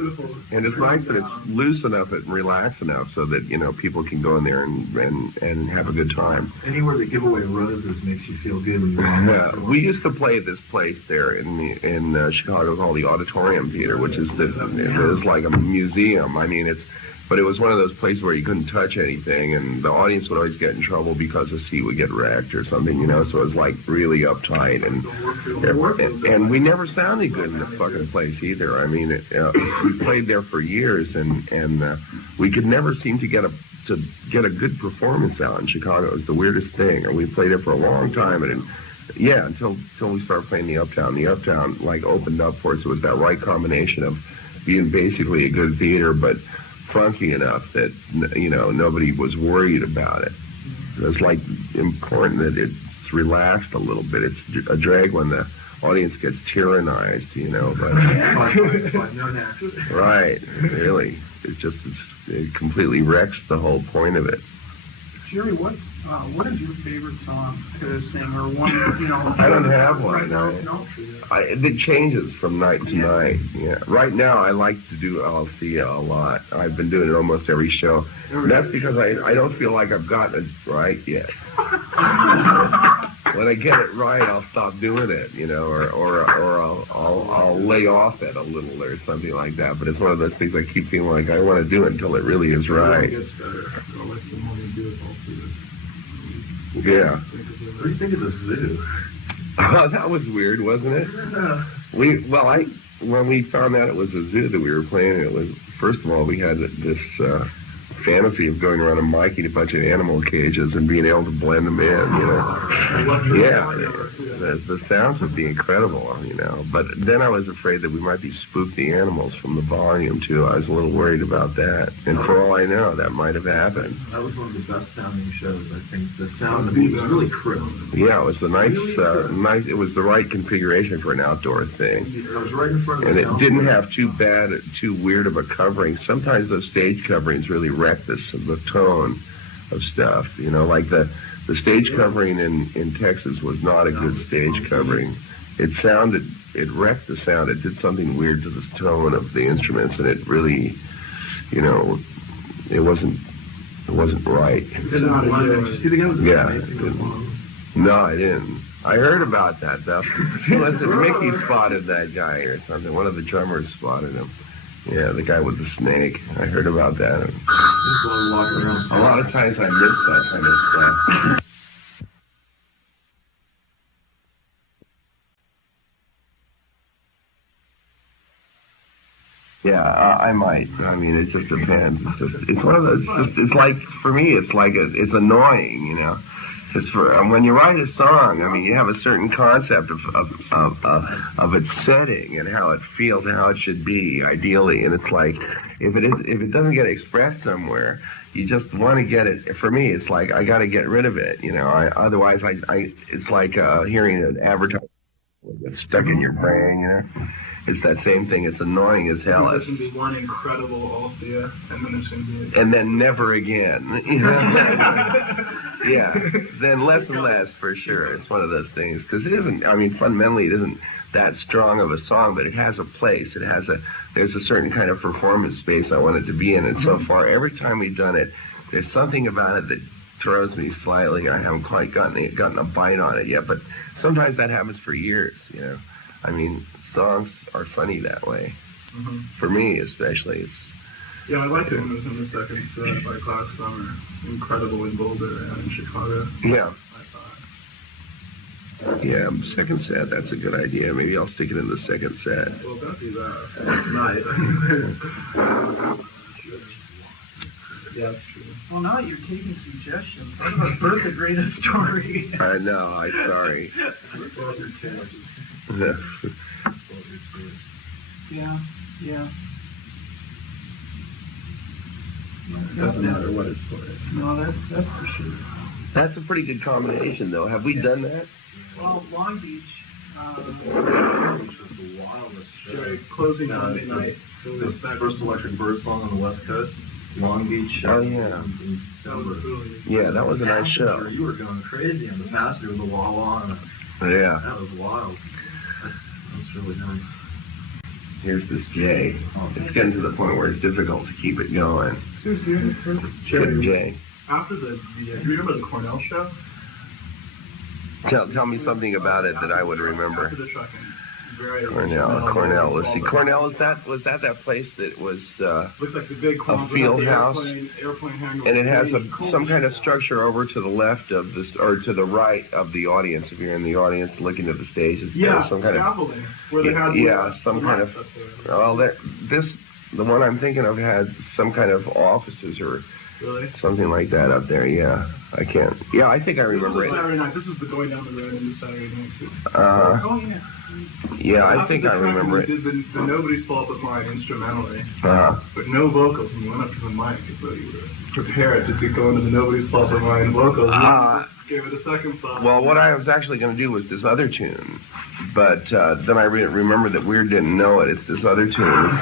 and it's nice that it's loose enough and relaxed enough so that people can go in there and have a good time. Anywhere they give away roses makes you feel good when you're We used to play at this place there in Chicago called the Auditorium Theater, which is it's like a museum. I mean, but it was one of those places where you couldn't touch anything, and the audience would always get in trouble because the seat would get wrecked or something, so it was like really uptight, and we never sounded good in the fucking place either. I mean, we played there for years, and we could never seem to get a good performance out in Chicago. It was the weirdest thing, and we played there for a long time, and until we started playing the Uptown. The Uptown opened up for us. It was that right combination of being basically a good theater, but funky enough that nobody was worried about it. It's important that it's relaxed a little bit. It's a drag when the audience gets tyrannized, but right, really, it completely wrecks the whole point of it. Jerry, what is your favorite song to sing, or one I don't have one. No. It changes from night to night. Yeah. Right now, I like to do Althea a lot. I've been doing it almost every show. That's because I don't feel like I've gotten it right yet. When I get it right, I'll stop doing it, or I'll lay off it a little or something like that. But it's one of those things I keep feeling like I want to do it until it really is right. Yeah. What do you think of the zoo? Oh, that was weird, wasn't it? When we found out it was a zoo that we were playing, it was, first of all, we had this fantasy of going around and miking a bunch of animal cages and being able to blend them in, you know. Yeah, the sounds would be incredible, you know. But then I was afraid that we might be spook the animals from the volume, too. I was a little worried about that. And for all I know, that might have happened. That was one of the best sounding shows, I think. The sound of the beat was really crisp. Yeah, it was the nice, it was the right configuration for an outdoor thing. It was right in front of and the it didn't have too weird of a covering. Sometimes those stage coverings really wreck the tone of stuff. You know, like the stage covering in Texas was not a good stage covering. It wrecked the sound. It did something weird to the tone of the instruments, and it really, you know, it wasn't right. Did you see the guy with the yeah. No, I didn't. I heard about that, though. Mickey spotted that guy or something. One of the drummers spotted him. Yeah, the guy with the snake. I heard about that. A lot of times I miss that kind of stuff. Yeah, I might. I mean, it just depends. It's one of those. It's like, for me, it's it's annoying, you know. It's for when you write a song. I mean, you have a certain concept of its setting and how it feels and how it should be, ideally. And it's like, if it doesn't get expressed somewhere, you just want to get it. For me, it's like I got to get rid of it. You know, otherwise, it's like hearing an advertisement that's stuck in your brain. You know. It's that same thing. It's annoying as hell. There's going to be one incredible Althea, and then there's going to be... And then never again. Yeah. Then less and less, for sure. It's one of those things. Because it isn't, I mean, fundamentally, it isn't that strong of a song, but it has a place. There's a certain kind of performance space I want it to be in. And so far, every time we've done it, there's something about it that throws me slightly. I haven't quite gotten a bite on it yet. But sometimes that happens for years, you know. I mean... Songs are funny that way. Mm-hmm. For me, especially. Yeah, I liked it when it was in the second set, like last summer. Incredible in Boulder and in Chicago. Yeah. I thought. Yeah, second set, that's a good idea. Maybe I'll stick it in the second set. Well, don't do that. Night. Yeah, that's true. Well, now you're taking suggestions. What about Bert the Greatest Story? I know, I'm sorry. Yeah. Doesn't matter what it's for. No, that's for sure. That's a pretty good combination, though. Have we done that? Well, Long Beach. Which was the wildest show. Closing Monday night. The first Electric Bird song on the West Coast. Long Beach. Oh, yeah. Yeah, that was a nice show. You were going crazy, and the passenger was a wah-wah. Yeah. That was wild. That's really nice. Here's this J. It's getting to the point where it's difficult to keep it going. Who's doing it first? J. After do you remember the Cornell show? Tell me something about it that I would remember. After the trucking. Cornell. Let's see. Cornell, was that place that was looks like the big a field house, airplane hangar, and it has some kind of structure over to the left of this, or to the right of the audience. If you're in the audience looking at the stage, yeah, some kind scaffolding, of where they had some kind of. Well, the one I'm thinking of had some kind of offices or. Really? Something like that up there, yeah. I can't. Yeah, I think I remember it. Saturday night. This was the going down the road into Saturday night, too. Oh, yeah. Yeah, I think I remember it. We did the Nobody's Fault But Mine instrumentally, but no vocals. And you went up to the mic as though you were prepared to go into the Nobody's Fault But Mine vocals. Gave it a second thought. Well, what I was actually going to do was this other tune, but then I remembered that Weir didn't know it. It's this other tune.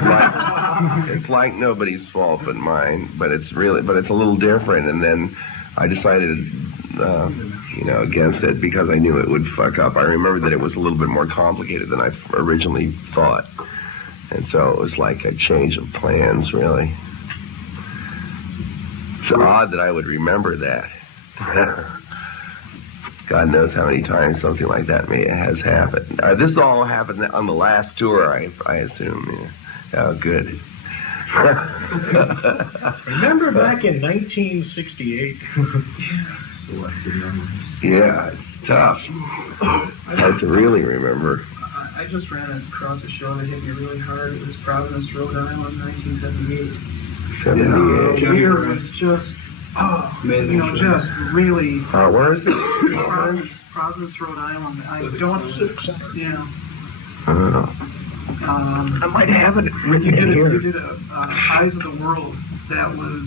It's like Nobody's Fault But Mine, but it's a little different. And then I decided, against it because I knew it would fuck up. I remembered that it was a little bit more complicated than I originally thought, and so it was like a change of plans, really. It's odd that I would remember that. God knows how many times something like that has happened. This all happened on the last tour, I assume. Yeah. Oh, good. Remember back in 1968? Selected memories. Yeah, it's tough. I have to really remember. I just ran across a show that hit me really hard. It was Providence, Rhode Island, 1978. 78. Weir was just, Amazing you know, show. just really. Where is it? Providence, Rhode Island. I don't. Yeah. I might have it written You did a Eyes of the World that was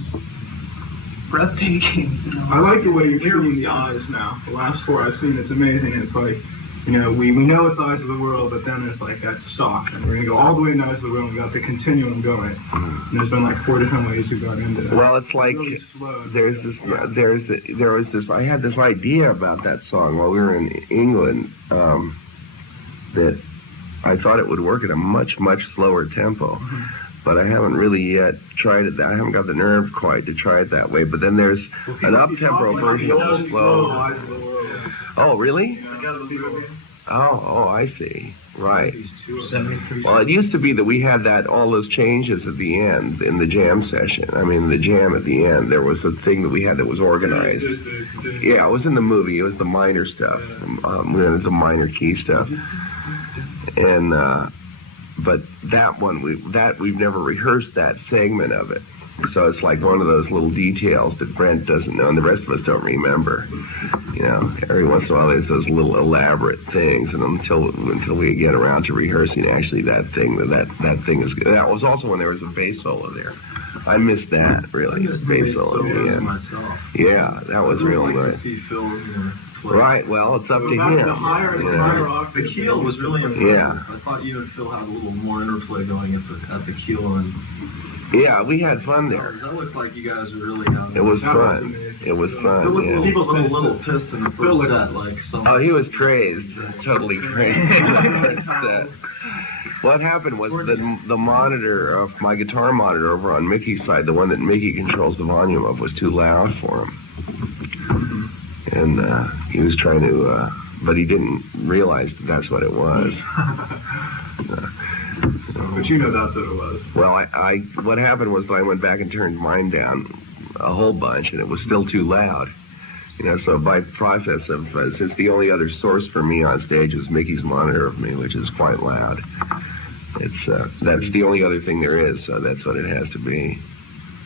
breathtaking. You know. I like the way you're treating the eyes now. The last four I've seen, it's amazing. It's like, you know, we know it's Eyes of the World, but then there's like that stock, and we're going to go all the way to Eyes of the World, and we got the continuum going. And there's been like 4 different ways we got into that. Well, it's like really slow. there was this. I had this idea about that song while we were in England that I thought it would work at a much slower tempo. But I haven't really yet tried it. I haven't got the nerve quite to try it that way. But then there's an up-tempo version of the slow. Eyes of the World. Oh, really? Yeah. Oh, I see. Right. 73. Well, it used to be that we had all those changes at the end in the jam session. I mean, the jam at the end, there was a thing that we had that was organized. Yeah, it was in the movie. It was the minor stuff. The minor key stuff. And, but that one, we've never rehearsed that segment of it. So it's like one of those little details that Brent doesn't know and the rest of us don't remember. You know, every once in a while there's those little elaborate things, and until we get around to rehearsing actually that thing is good. That was also when there was a bass solo there. I missed that, really. Bass solo at the end. Myself. Yeah, that was real nice. See Phil, play. Right, well, it's up to him. The keel was really important. Yeah. I thought you and Phil had a little more interplay going at the keel, and yeah, we had fun there. that looked like you guys were really. It was fun. It was fun. Yeah. People looked a little pissed in the first set, like some. Oh, he was crazed, totally crazed. What happened was the monitor of my guitar monitor over on Mickey's side, the one that Mickey controls the volume of, was too loud for him, and he was trying to, but he didn't realize that's what it was. But you know that's what it was. Well, what happened was that I went back and turned mine down a whole bunch, and it was still too loud. You know, so by process of, since the only other source for me on stage is Mickey's monitor of me, which is quite loud. That's the only other thing there is, so that's what it has to be.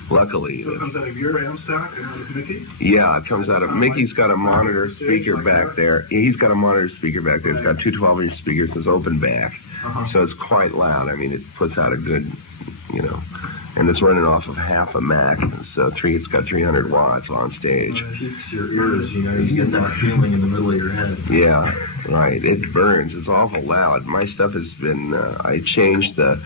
Luckily. So it comes out of your amp stack and out of Mickey? Yeah, it comes out of, Mickey's got a monitor speaker back there. He's got a monitor speaker back there. It's got two 12-inch speakers, it's open back. So it's quite loud. I mean, it puts out a good, you know, and it's running off of half a Mac, so it's got 300 watts on stage. It keeps your ears, you know, you get that feeling in the middle of your head. Yeah, right. It burns. It's awful loud. My stuff has been, I changed the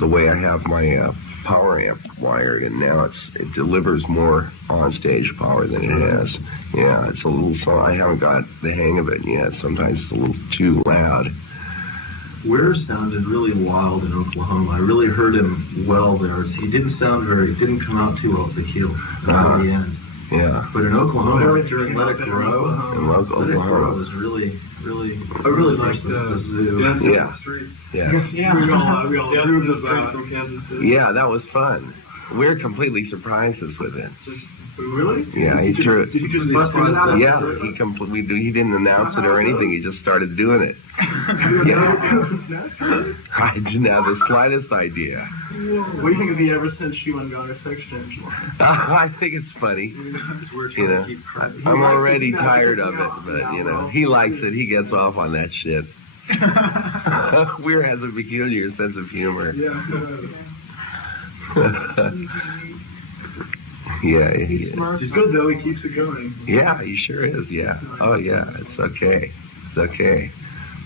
way I have my power amp wired, and now it delivers more on-stage power than it has. Yeah, it's a little, so I haven't got the hang of it yet. Sometimes it's a little too loud. Weir sounded really wild in Oklahoma. I really heard him well there. He didn't come out too well at the keel at the end. Yeah. But in Oklahoma, during Let It Grow, Let It Grow was really, I really liked the zoo. Yeah. Yeah. We all approved of that from Kansas City. Yeah, that was fun. Weir completely surprised us with it. Really? Yeah, he threw it. Did you just bust it out? Yeah, he didn't announce it or anything. He just started doing it. Yeah. I didn't have the slightest idea. What do you think of the Ever Since Shoe and Got a Sex Change line? I think it's funny. You know, I'm already tired of it, but you know, he likes it. He gets off on that shit. Weir has a peculiar sense of humor. Yeah, he's good though. He keeps it going. Yeah, he sure is. Yeah. Oh yeah, it's okay. It's okay.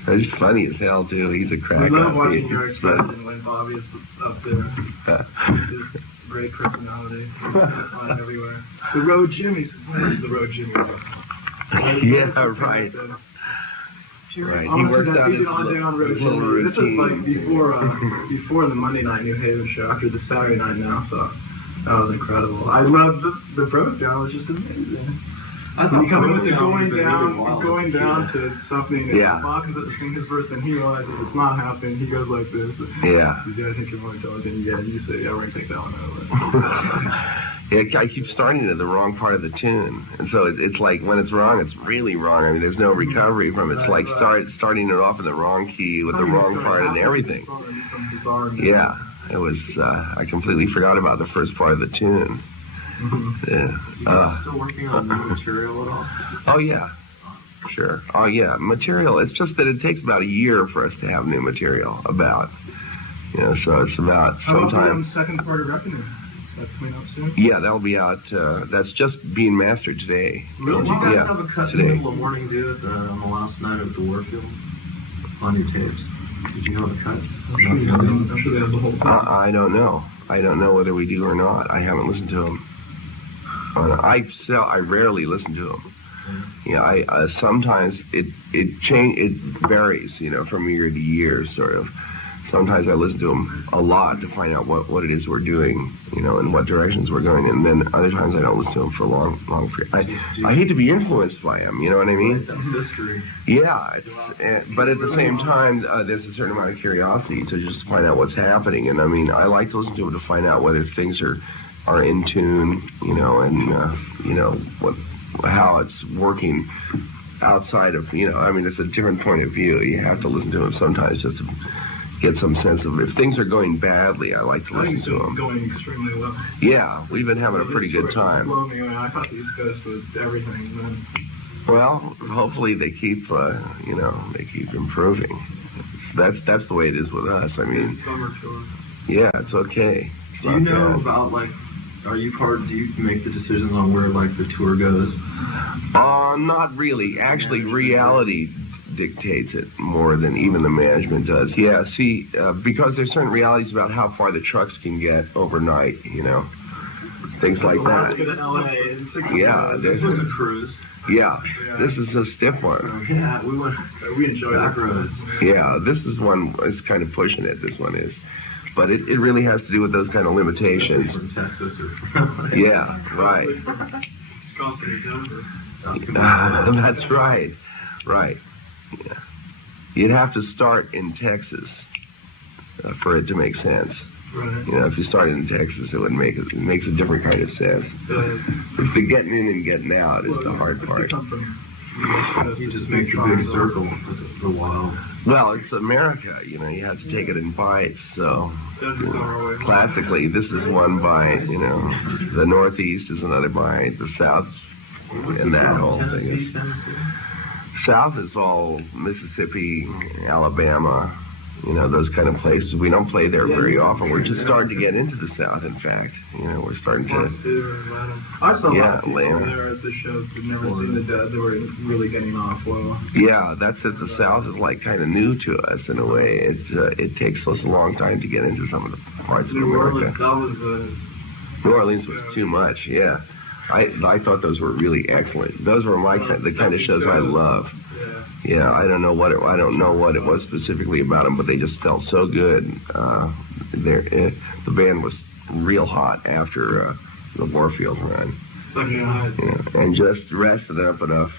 He's funny as hell too. He's a crack. We love watching your expression when Bobby is up there. His great personality. On everywhere. The Road Jimmy's. Where's the Road Jimmy? Yeah, right. Right, he works out his little routine. This is like before the Monday night New Haven show, after the Saturday night now, so that was incredible. I loved the breakdown, was just amazing. I thought coming with the going down to something, and Bob comes up to sing his verse, and he realizes it's not happening, he goes like this. Yeah. He said, I think you're more intelligent, you say, yeah, we're going to take that one over. Yeah, I keep starting at the wrong part of the tune, and so it's like when it's wrong, it's really wrong. I mean, there's no recovery from it. It's like starting it off in the wrong key with the wrong part and everything. Yeah, it was. I completely forgot about the first part of the tune. Yeah. You guys still working on new material at all? Oh yeah, sure. Oh yeah, material. It's just that it takes about a year for us to have new material about. So it's about sometime. Second quarter reckoning. That's coming out soon. Yeah, that'll be out. That's just being mastered today. Really? Did you guys Yeah, have a cut today. in the middle of Morning Dew on the last night of the Warfield on your tapes? Did you have a cut? I'm sure they have the whole thing. I don't know. I don't know whether we do or not. I haven't listened to them. I rarely listen to them. Yeah, I sometimes it varies, from year to year, sort of. Sometimes I listen to them a lot to find out what it is we're doing, and what directions we're going. And then other times I don't listen to them for long periods. I hate to be influenced by them, you know what I mean? That's history. Yeah, but at the same time, there's a certain amount of curiosity to just find out what's happening. And I mean, I like to listen to them to find out whether things are in tune, how it's working outside of, it's a different point of view. You have to listen to them sometimes just to get some sense of if things are going badly. I like to listen to them. Going extremely well. Yeah, we've been having a pretty good time. I thought the East Coast was everything. Man. Well, hopefully they keep, they keep improving. That's the way it is with us. I mean, Summer tour. Yeah, it's okay. It's do you know about do you make the decisions on where the tour goes? Not really. Actually, reality dictates it more than even the management does. Yeah, see, because there's certain realities about how far the trucks can get overnight, things like that. To LA in 6 Yeah, This was a cruise. Yeah, this is a stiff one. Yeah, we enjoyed back it. roads. Yeah, this is one, it's kind of pushing it, this one is. But it really has to do with those kind of limitations. From Texas or Yeah, right. Wisconsin or Denver. That's right. Right. Yeah. You'd have to start in Texas for it to make sense. Right. If you started in Texas, it makes a different kind of sense. It's the getting in and getting out is the hard part. You just make a big circle for a while. Well, it's America, you have to take it in bites. So, classically, this is one bite. The Northeast is another bite. The South, and that whole thing is. South is all Mississippi, Alabama, those kind of places. We don't play there very often. We're just starting to get into the South, in fact. We're starting to... I saw a lot of people Atlanta. there at the show who'd never seen the Dead. They were really getting off well. Yeah, that's it. The South is kind of new to us in a way. It takes us a long time to get into some of the parts of America. New Orleans was too much, yeah. I thought those were really excellent. Those were the kind of shows I love. Yeah, I don't know what it was specifically about them, but they just felt so good. The band was real hot after the Warfield run, and just rested up enough.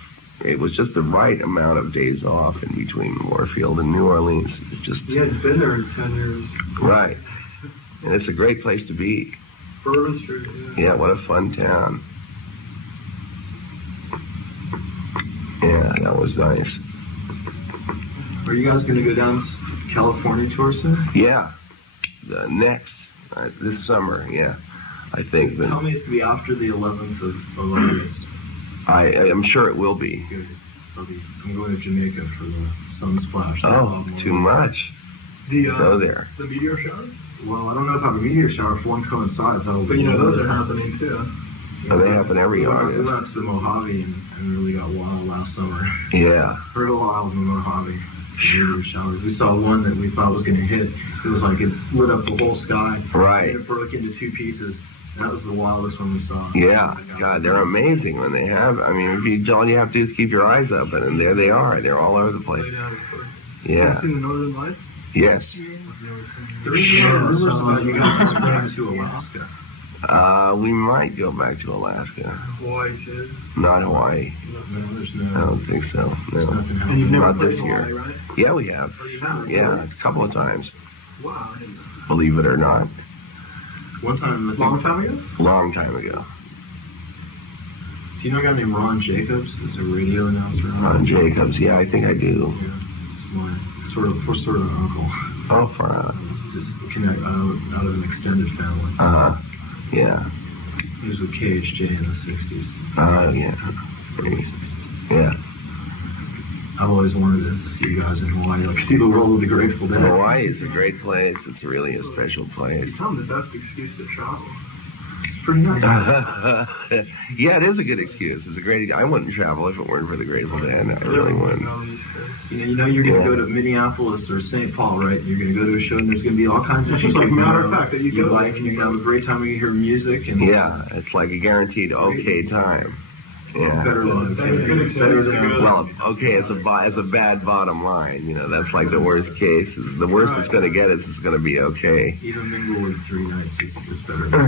It was just the right amount of days off in between Warfield and New Orleans. It's been there in 10 years. Right, and it's a great place to be. Bourbon Street. Yeah, what a fun town. Yeah, that was nice. Are you guys going to go down California tour soon? Yeah, next this summer. Yeah, I think. Tell me it's going to be after the 11th of August. I am sure it will be. Good. I'm going to Jamaica for the Sunsplash. Oh, too much. Go there. The meteor showers? Well, I don't know if I have a meteor shower if one coincides. But those are happening too. Oh, they happen every August. We went to the Mojave and really got wild last summer. Yeah. Real wild in the Mojave. Meteor showers. We saw one that we thought was going to hit. It was it lit up the whole sky. Right. And it broke into two pieces. That was the wildest one we saw. Yeah. God, they're amazing when they have. I mean, all you have to do is keep your eyes open, and there they are. They're all over the place. Yeah. Have you seen the Northern Lights? Yes. There is rumors about you guys going to Alaska. We might go back to Alaska. Hawaii too? Not Hawaii. No, there's no. I don't think so. No. And you've never Not played this Hawaii, year. right? Yeah, we have. Oh, you have? Yeah, a couple of times. Wow. Believe it or not. One time, Long time ago? Long time ago. Do you know a guy named Ron Jacobs? He's a radio announcer. Ron Jacobs. Yeah, I think I do. Yeah, it's my sort of an uncle. Oh, far out. Just connect out of an extended family. Yeah. He was with KHJ in the 60s. Yeah. Yeah. I've always wanted to see you guys in Hawaii, like see the world with the Grateful Dead. Hawaii is a great place. It's really a special place. It's the best excuse to travel. It's pretty nice. Yeah, it is a good excuse. It's a great. I wouldn't travel if it weren't for the Grateful Dead. I really wouldn't. You know, you're going to go to Minneapolis or St. Paul, right? You're going to go to a show, and there's going to be all kinds of just like matter of fact that you go like, and you have a great time when you hear music. And yeah, it's like a guaranteed okay time. Yeah. Better than well, okay, it's a bad bottom line. You know, that's like the worst case. The worst it's going to get is it's going to be okay. Even mingle with 3 nights, it's better than that.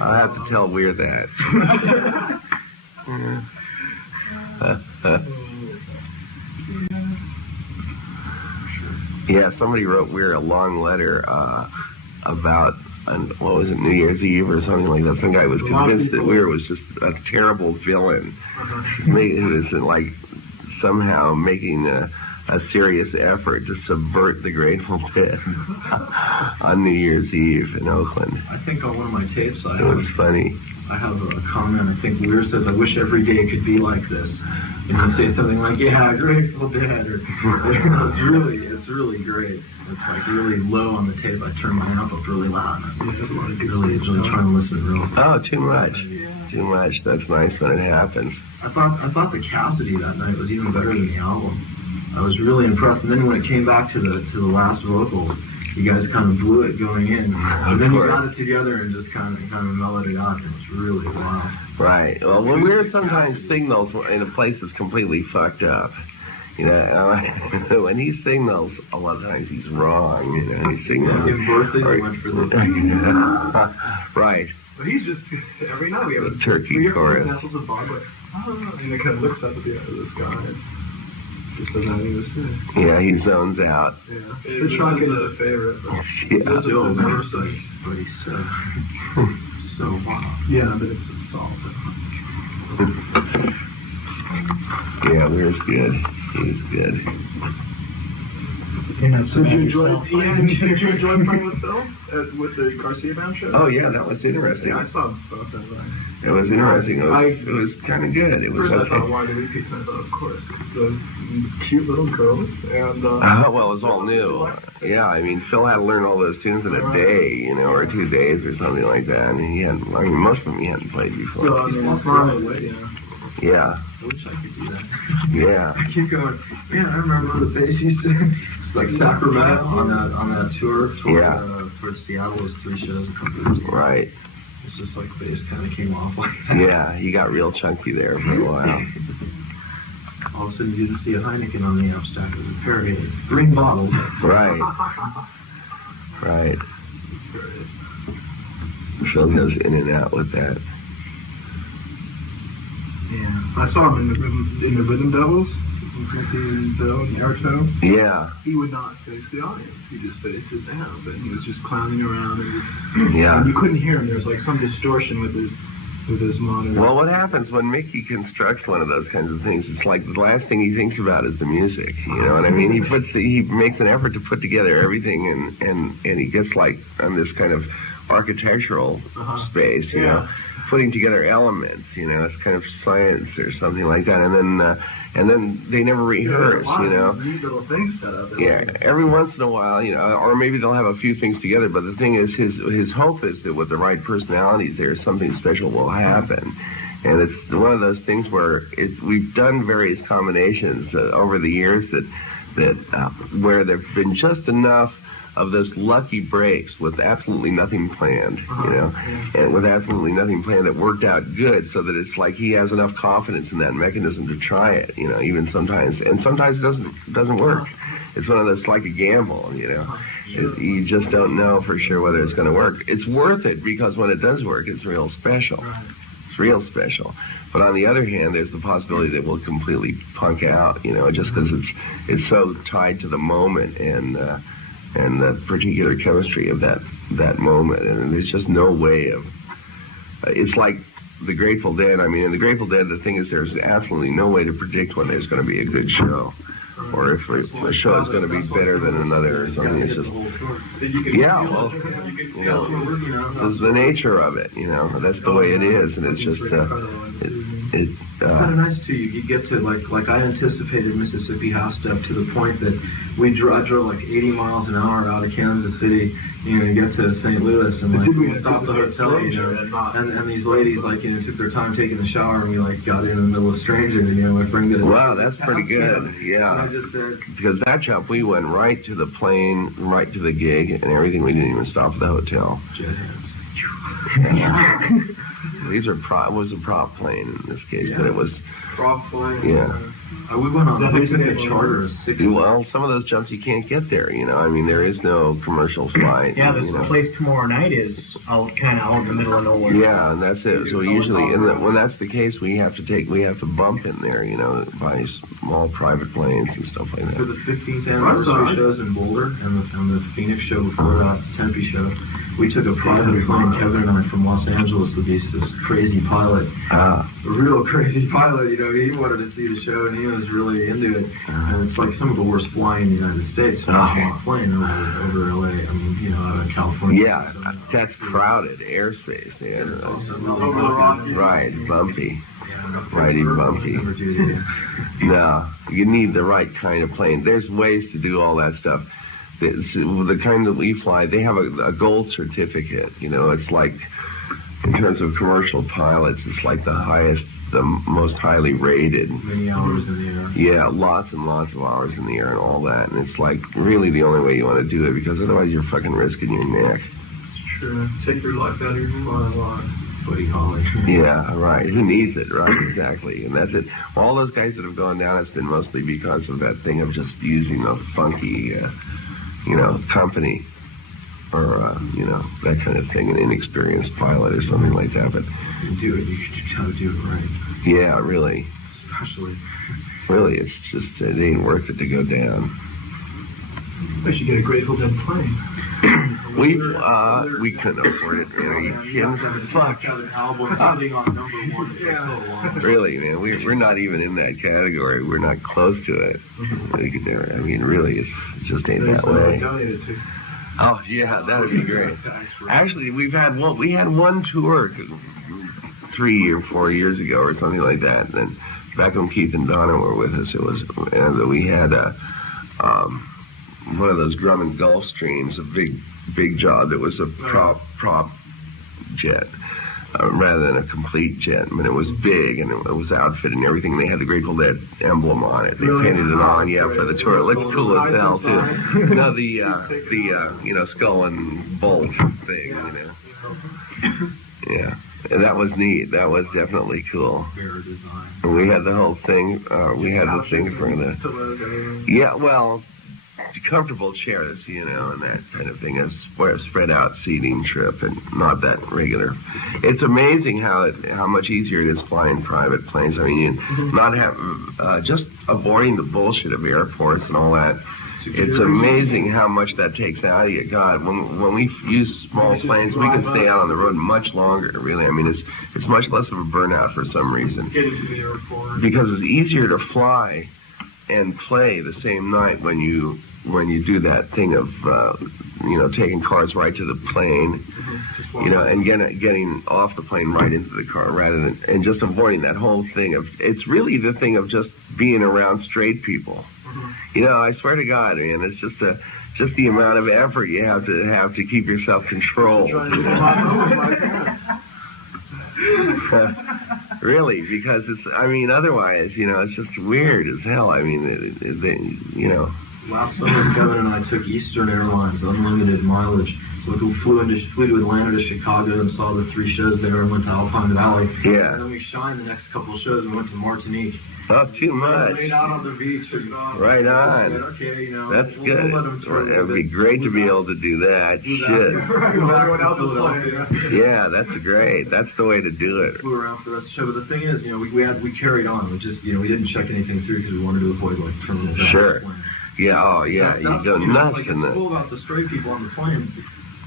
I'll have to tell Weir that. Yeah, somebody wrote Weir a long letter about, what was it, New Year's Eve or something like that. Some guy was convinced that Weir was just a terrible villain who was like somehow making a serious effort to subvert the Grateful Dead on New Year's Eve in Oakland. I think on one of my tapes it was funny. I have a comment. I think Weir says, "I wish every day it could be like this." And he'll say something like, "Yeah, Grateful Dead," or it's really great. It's like really low on the tape. I turn my amp up really loud. I was really trying to listen real. Oh, too much. Too much. That's nice when it happens. I thought the Cassidy that night was even better than the album. I was really impressed. And then when it came back to the last vocals, you guys kind of blew it going in, and then you got it together and just kind of mellowed it out. It was really wild. Right. Well, when Weir sometimes signals in a place that's completely fucked up, you know, when he signals, a lot of times he's wrong. You know, he signals. In Berkeley, so much for the right. But he's just every night we have the turkey chorus. And it kind of looks up at the sky. Just doesn't have anything to say. Yeah, he zones out. Yeah. The trunk is a favorite. But yeah. Still Mercy, but he's so wild. Yeah, but it's also. Yeah, Weir's good. He's good. You're not so Did bad you enjoy yourself. Did you enjoy playing with Phil with the Garcia band show? Oh yeah, that was interesting. Yeah, I saw both of them. It was interesting. It was kind of good. It was first okay. I thought, why did we pick that? Of course, those cute little girls and. Well, it was all new. Yeah, I mean, Phil had to learn all those tunes in a day, you know, or 2 days or something like that. And he hadn't. I mean, most of them he hadn't played before. So, I mean, it's fun. Yeah. I wish I could do that. Yeah. I keep going. Man, I remember the bass used to. It's like Sacramento on that tour. Towards Seattle was 3 shows a couple years ago. Right. It's just like bass kind of came off like that. Yeah, he got real chunky there for a while. All of a sudden, you didn't see a Heineken on the amp stack. It was a variegated green bottle. Right. Right. Phil goes in and out with that. Yeah, I saw him in the rhythm doubles with Bill and Airto. Yeah. He would not face the audience. He just faced his amp, and he was just clowning around. And and you couldn't hear him. There was like some distortion with his monitor. Well, what happens when Mickey constructs one of those kinds of things? It's like the last thing he thinks about is the music. You know what I mean? He makes an effort to put together everything, and he gets like on this kind of architectural space, you know, putting together elements, you know, it's kind of science or something like that, and then they never rehearse, you know. Neat little things set up. Yeah, every once in a while, you know, or maybe they'll have a few things together, but the thing is, his hope is that with the right personalities there, something special will happen. And it's one of those things where we've done various combinations over the years that where there've been just enough of those lucky breaks with absolutely nothing planned, you know, and with absolutely nothing planned that worked out good, so that it's like he has enough confidence in that mechanism to try it, you know, even sometimes, and sometimes it doesn't work. It's one of those, like a gamble, you know. You just don't know for sure whether it's going to work. It's worth it because when it does work, it's real special. It's real special. But on the other hand, there's the possibility that we'll completely punk out, you know, just because it's so tied to the moment and the particular chemistry of that moment, and there's just no way of. It's like the Grateful Dead. I mean, in the Grateful Dead, the thing is, there's absolutely no way to predict when there's going to be a good show. or if a show is going to be better than another or something. It's just, yeah, well, you know, this is the nature of it, you know, that's the way it is, and it's just, it's kind of nice too. You get to like I anticipated Mississippi House stuff to the point that I drove like 80 miles an hour out of Kansas City, you know, to get to St. Louis, and like we stopped the hotel, you know, and these ladies like, you know, took their time taking the shower, and we like got in the middle of Stranger, you know, my friend did. Wow, that's pretty good. Yeah, because that jump, we went right to the plane, right to the gig, and everything. We didn't even stop at the hotel. These are was a prop plane in this case, but it was prop plane. Yeah. We went on. We took a charter. Well, some of those jumps you can't get there. You know, I mean, there is no commercial flight. Yeah, this place tomorrow night is kind of out in the middle of nowhere. Yeah, and that's it. So usually, when that's the case, we have to bump in there. You know, by small private planes and stuff like that. For the 15th anniversary shows in Boulder and the Phoenix show before that, Tempe show, we took a private plane, Kevin and I, from Los Angeles with this crazy pilot. A real crazy pilot. You know, he wanted to see the show and he was really into it. And it's like some of the worst flying in the United States. Plane over LA. I mean, you know, out of California. Yeah, that's crowded airspace. Yeah, right, bumpy. Righty bumpy. No, you need the right kind of plane. There's ways to do all that stuff. The kind that we fly, they have a gold certificate. You know, it's like, in terms of commercial pilots, it's like the highest, the most highly rated. Many hours in the air. Yeah, lots and lots of hours in the air and all that. And it's like really the only way you want to do it, because otherwise you're fucking risking your neck. It's true. Take your life out of your life. Buddy Holly. Yeah, right. Who needs it, right? Exactly. And that's it. All those guys that have gone down, it's been mostly because of that thing of just using a funky, you know, company or, you know, that kind of thing, an inexperienced pilot or something like that. But you do it, you gotta do it right. Yeah, really. Especially. Really, it's just, it ain't worth it to go down. I should get a Grateful Dead plane. We couldn't afford it, man. Are you kidding? Fuck. Really, man, we're not even in that category. We're not close to it. I mean, really, it just ain't that way. Oh yeah, that would be great. Actually, we had one tour 3 or 4 years ago or something like that. And then back when Keith and Donna were with us, we had one of those Grumman Gulfstreams, a big job that was a prop jet rather than a complete jet. I mean, it was big and it was outfitted and everything. They had the Grateful Dead emblem on it. They painted it on, for the tour. It looked cool as hell too. No, the you know, skull and bolt thing, you know. Yeah. And that was neat. That was definitely cool. And we had the whole thing. We had the thing for the. Yeah, well, comfortable chairs, you know, and that kind of thing. A spread out seating trip and not that regular. It's amazing how much easier it is flying private planes. I mean, you not have just avoiding the bullshit of airports and all that. It's amazing how much that takes out of you. God, when we use small planes, we can stay out on the road much longer, really. I mean, it's much less of a burnout for some reason. Because it's easier to fly and play the same night when you do that thing of, you know, taking cars right to the plane, you know, and getting off the plane right into the car rather than, and just avoiding that whole thing of, it's really the thing of just being around straight people. You know, I swear to God, man, it's just the amount of effort you have to keep yourself controlled. Really, because I mean, otherwise, you know, it's just weird as hell. I mean, you know. Last summer, Kevin and I took Eastern Airlines, unlimited mileage. So we flew to Atlanta to Chicago and saw the 3 shows there and went to Alpine Valley. Yeah. And then we shined the next couple of shows and went to Martinique. Not too much. Laid out on the beach. Right on. Okay, you know. That's good. It would be great to be able to do that. Shit. Yeah, that's great. That's the way to do it. Flew around for the rest of the show, but the thing is, you know, we carried on. We just, you know, we didn't check anything through because we wanted to avoid like terminal. Sure. Yeah. Oh, yeah. You go nuts like, in it's cool about the straight people on the plane.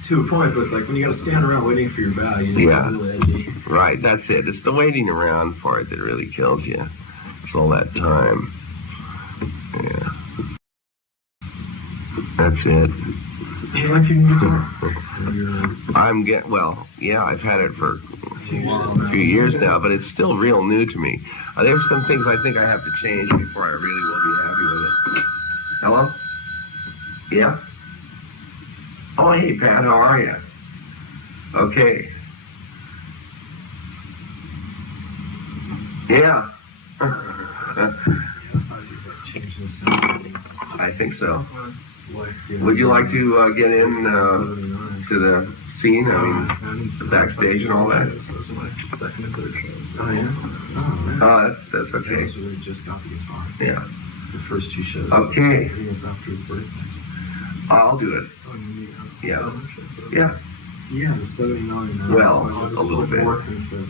To a point, but like when you got to stand around waiting for your bag, you know, yeah. It's really edgy. Right, that's it. It's the waiting around for it that really kills you. It's all that time. Yeah. That's it. I've had it for a few years now, but it's still real new to me. There's some things I think I have to change before I really will be happy with it. Hello? Yeah? Oh, hey, Pat, how are you? Okay. Yeah. I think so. Would you like to get in to the scene? I mean, the backstage and all that? Oh, that's okay. Yeah. The first two shows. Okay. I think it's after his birthday. I'll do it. Yeah. Yeah. Yeah, the 79. Well, a little bit.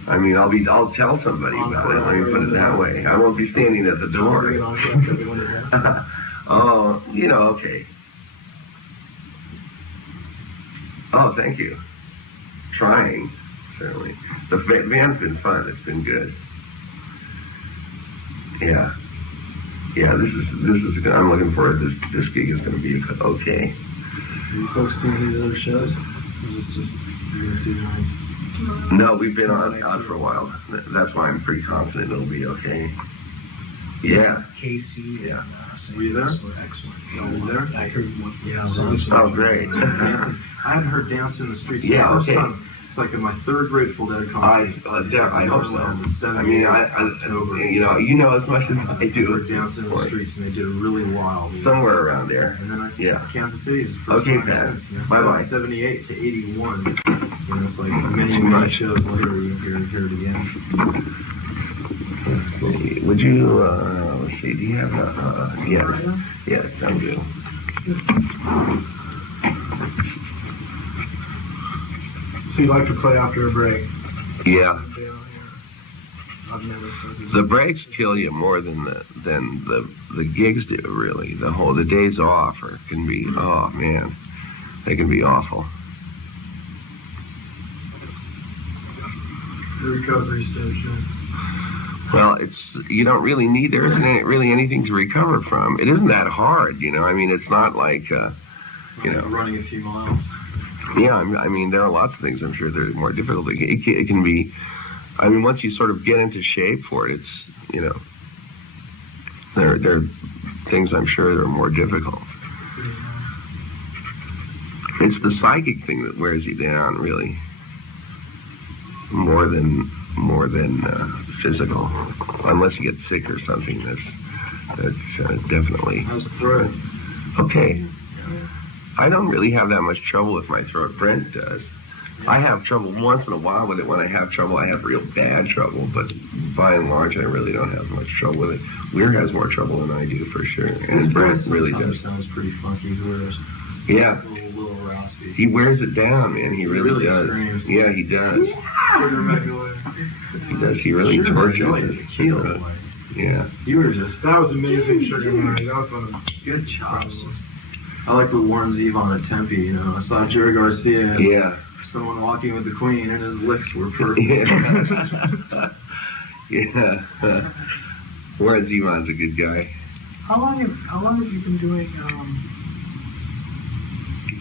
I mean, I'll tell somebody about it. Let me put it that way. I won't be standing at the door. Oh, okay. Oh, thank you. Trying, certainly. The band's been fun. It's been good. Yeah. Yeah, this is. I'm looking forward. This gig is going to be okay. Have you folks seen any other shows? Or is this just you're going to see tonight's? No, we've been out for a while. That's why I'm pretty confident it'll be okay. Yeah. Casey. Yeah. Were you there? Excellent. You were there? I heard one. Yeah. Oh, great. I haven't heard Dance in the Streets. Yeah, okay. It's like in my third Grateful Dead concert. I hope so. I mean, you know as much as I do. Dance in the Streets, and they did it really wild. Somewhere around there. And then yeah. Kansas City's okay, Pat. Bye bye. 78 to 81. It's like many shows later you hear it again. Would you, let's see, do you have yes, I'm good. So you like to play after a break? Yeah. I've never started. The breaks kill you more than the gigs do, really. The days off can be, oh man, they can be awful. The recovery stage. Well, you don't really need, there isn't really anything to recover from. It isn't that hard, I mean, it's not like, running a few miles. Yeah, I mean, there are lots of things I'm sure that are more difficult. It can be, I mean, once you sort of get into shape for it, it's, there are things I'm sure that are more difficult. It's the psychic thing that wears you down, really, more than physical, unless you get sick or something. That's definitely. How's the throat? Okay. I don't really have that much trouble with my throat. Brent does. Yeah. I have trouble once in a while with it. When I have trouble, I have real bad trouble. But by and large, I really don't have much trouble with it. Weir has more trouble than I do, for sure. And Brent really does. Sounds pretty funky. Yeah. A little raspy. He wears it down, man. He really does. Screams. Yeah, he does. He does. He really tortures it. Yeah. You were just, that was amazing, Sugar Mary. That was one of the good chops. I like the Warren Zevon at Tempe, I saw Jerry Garcia. Yeah. Someone walking with the Queen, and his licks were perfect. Yeah. Warren Zevon's a good guy. How long have you been doing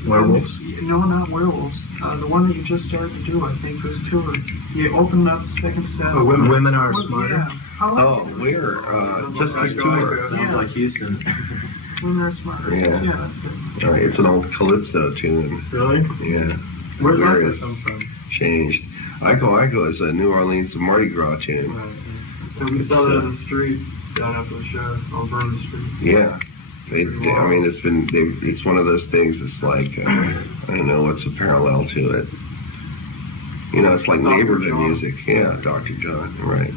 werewolves? No, not werewolves. The one that you just started to do, I think, was tour. You opened up the second set. Oh, women are smarter. Yeah. How long Weir, just this tour. Sounds like Houston. Women are smarter. Yeah. That's it. It's an old Calypso tune. Really? Yeah. Where's that come from? Changed. Iko is a New Orleans Mardi Gras tune. Right. And we saw that in the street down after the show on Burn Street. Yeah. I mean, it's one of those things. It's like I don't know what's a parallel to it. It's like neighborhood music. Yeah, Dr. John, right?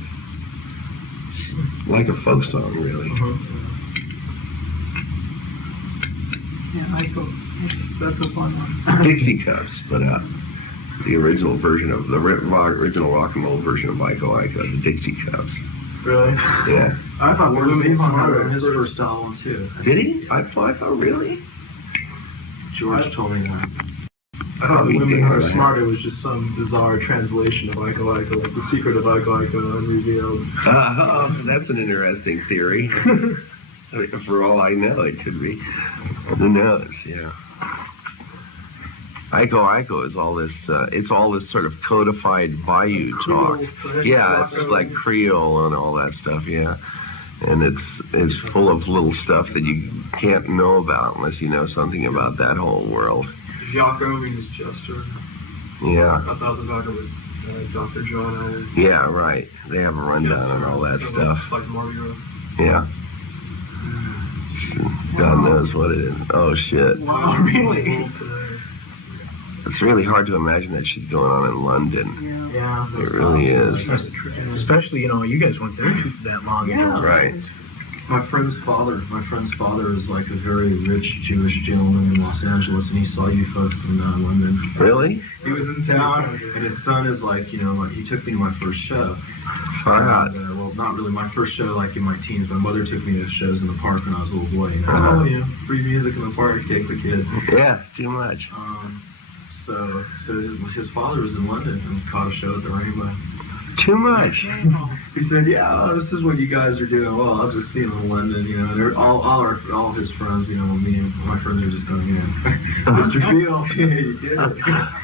Like a folk song, really. Yeah, that's a fun one. Dixie Cups, but the original version of the original rock and roll version of Iko, the Dixie Cups. Really? Yeah. I thought Warren Zevon had his first album too. Did he? I thought really. George told me that. I thought Women Are Smarter was just some bizarre translation of Iko, like The Secret of Iko Unrevealed. That's an interesting theory. For all I know, it could be. Who knows? Yeah. Iko is all this. It's all this sort of codified Bayou talk. Yeah, it's like Creole and all that stuff. Yeah, and it's full of little stuff that you can't know about unless you know something about that whole world. Jaco means Chester. Yeah. I thought the Jaco was Dr. John. Yeah, right. They have a rundown and all that stuff. Like Mario. Yeah. God knows what it is. Oh shit. Wow, really? It's really hard to imagine that shit going on in London. Yeah. It really is. Especially, you guys went there that long ago. Right. My friend's father is like a very rich Jewish gentleman in Los Angeles, and he saw you folks in London. Really? He was in town, and his son is like, he took me to my first show. Far out. Well, not really my first show, like in my teens. My mother took me to shows in the park when I was a little boy. Uh-huh. Free music in the park, take the kids. Yeah, too much. So his father was in London and caught a show at the Rainbow. Too much. He said, "Yeah, this is what you guys are doing. Well, I'll just see him in London, And they're all his friends, me and my friends are just going, Mr. Field, yeah, you did it."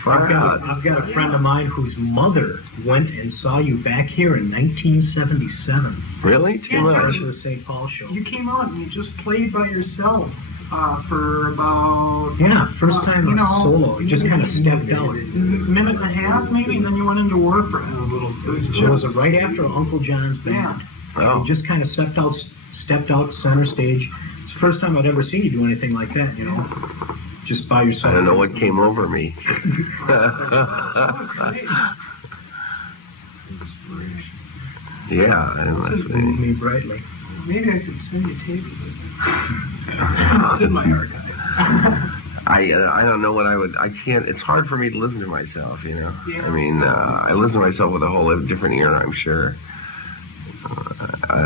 I've got a friend of mine whose mother went and saw you back here in 1977. Really? Too much. For the St. Paul show. You came out and you just played by yourself for about... first time solo. You just kind of stepped out. Minute and a half, maybe, and then you went into work for a little... It was right after Uncle John's band. Oh. You just kind of stepped out center stage. It's the first time I'd ever seen you do anything like that, just by yourself. I don't know what came over me. Yeah, This moved me brightly. Maybe I could send you a tape of it. It's in my archives. I don't know what I can't, it's hard for me to listen to myself, Yeah. I mean, I listen to myself with a whole different ear, I'm sure.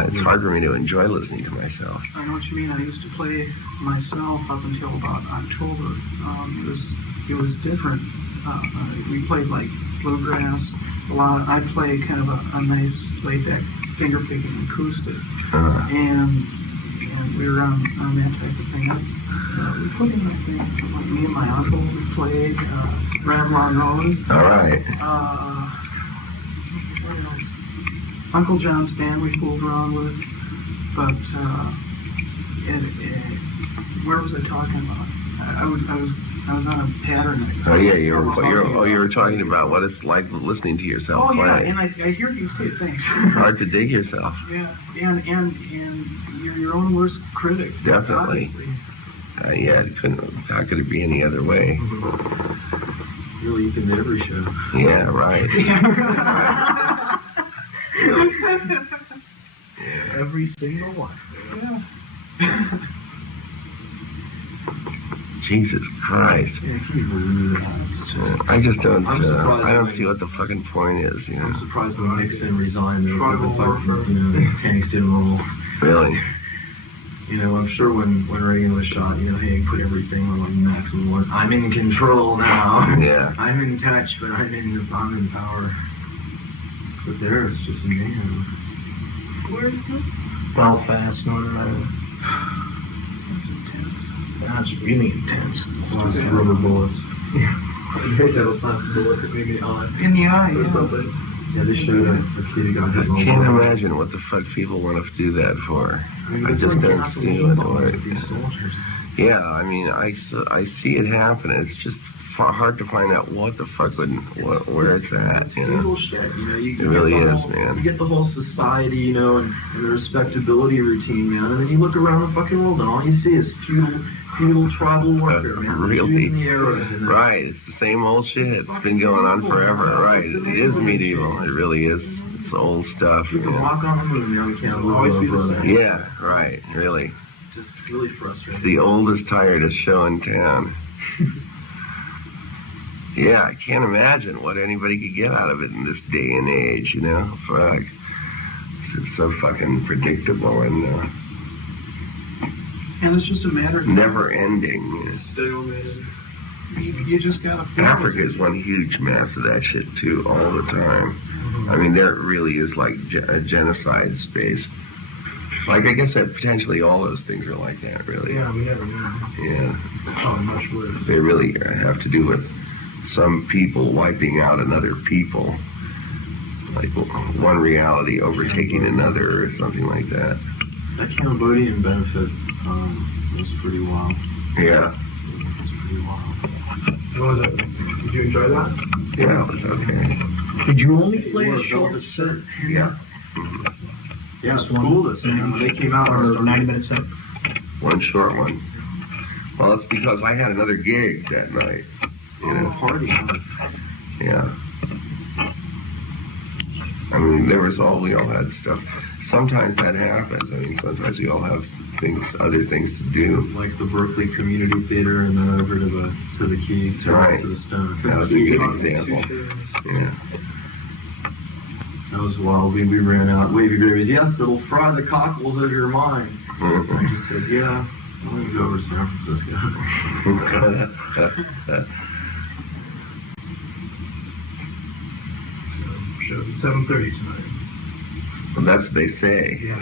It's hard for me to enjoy listening to myself. I know what you mean. I used to play myself up until about October. It was different. We played like bluegrass. I'd play kind of a nice laid-back finger-picking acoustic, and we were on that type of thing. We put in like me and my uncle. We played Ramblin' Rose. All right. Uncle John's band we fooled around with, but where was I talking about? I was on a pattern. Oh yeah, you were talking about what it's like listening to yourself play. Oh yeah, and I hear you say things. Hard to dig yourself. Yeah, and you're your own worst critic. Definitely. Yeah, how could it be any other way? Really, you can do every show. Yeah, right. Every single one. Yeah. Jesus Christ. Yeah, can you believe that? I just don't. I'm surprised I don't see what the fucking point is. I'm surprised when Nixon resigned. There was a fucking, tanks didn't roll. Really? I'm sure when Reagan was shot, he put everything on like maximum work. I'm in control now. Yeah. I'm in touch, but I'm in power. But there, it's just a man. Where is this? Belfast, Northern Ireland. That's really intense. Lots of rubber bullets. Yeah. I hate that was not a bullet that made me on. In the eye, or something. Yeah, they showed a kid who got hit. I can't imagine what the fuck people want to do that for. I just don't see it. Yeah, I mean, I see it happen. It's just hard to find out what the fuck where it's at. It's evil shit. It really is, man. You get the whole society, and the respectability routine, man, and then you look around the fucking world, and all you see is feudal tribal warfare, man. Really? Right. It's the same old shit. It's been going on forever. Right. It is medieval. It really is. It's old stuff. We can walk on the moon now. We can't always be the same. Yeah. Right. Really. Just really frustrating. It's the oldest, tiredest show in town. Yeah, I can't imagine what anybody could get out of it in this day and age, Fuck. It's so fucking predictable and it's just a matter of... never ending. You just gotta... Africa is one huge mass of that shit, too, all the time. I mean, there really is like a genocide space. Like, I guess that potentially all those things are like that, really. Yeah, we never know. Yeah. Probably much worse. They really have to do with some people wiping out another people. Like one reality overtaking another or something like that. That Cambodian benefit was pretty wild. Yeah. It was pretty wild. What was it? Did you enjoy that? Yeah, it was okay. Did you only play a short set? Yeah. Yeah, it's cool to see when they came out. Or 90-minute set? One short one. Well, it's because I had another gig that night. You know? Party. Yeah. I mean, we all had stuff. Sometimes that happens. I mean, sometimes we all have other things to do. Like the Berkeley Community Theater, and then over to the Key, Right. to the Stone. That was a good example. Yeah. That was wild. We ran out. Wavy Babies. Yes, it'll fry the cockles out of your mind. I just said, yeah. I'm going to go over to San Francisco. Show's at 7:30 tonight. Well, that's what they say. Yeah.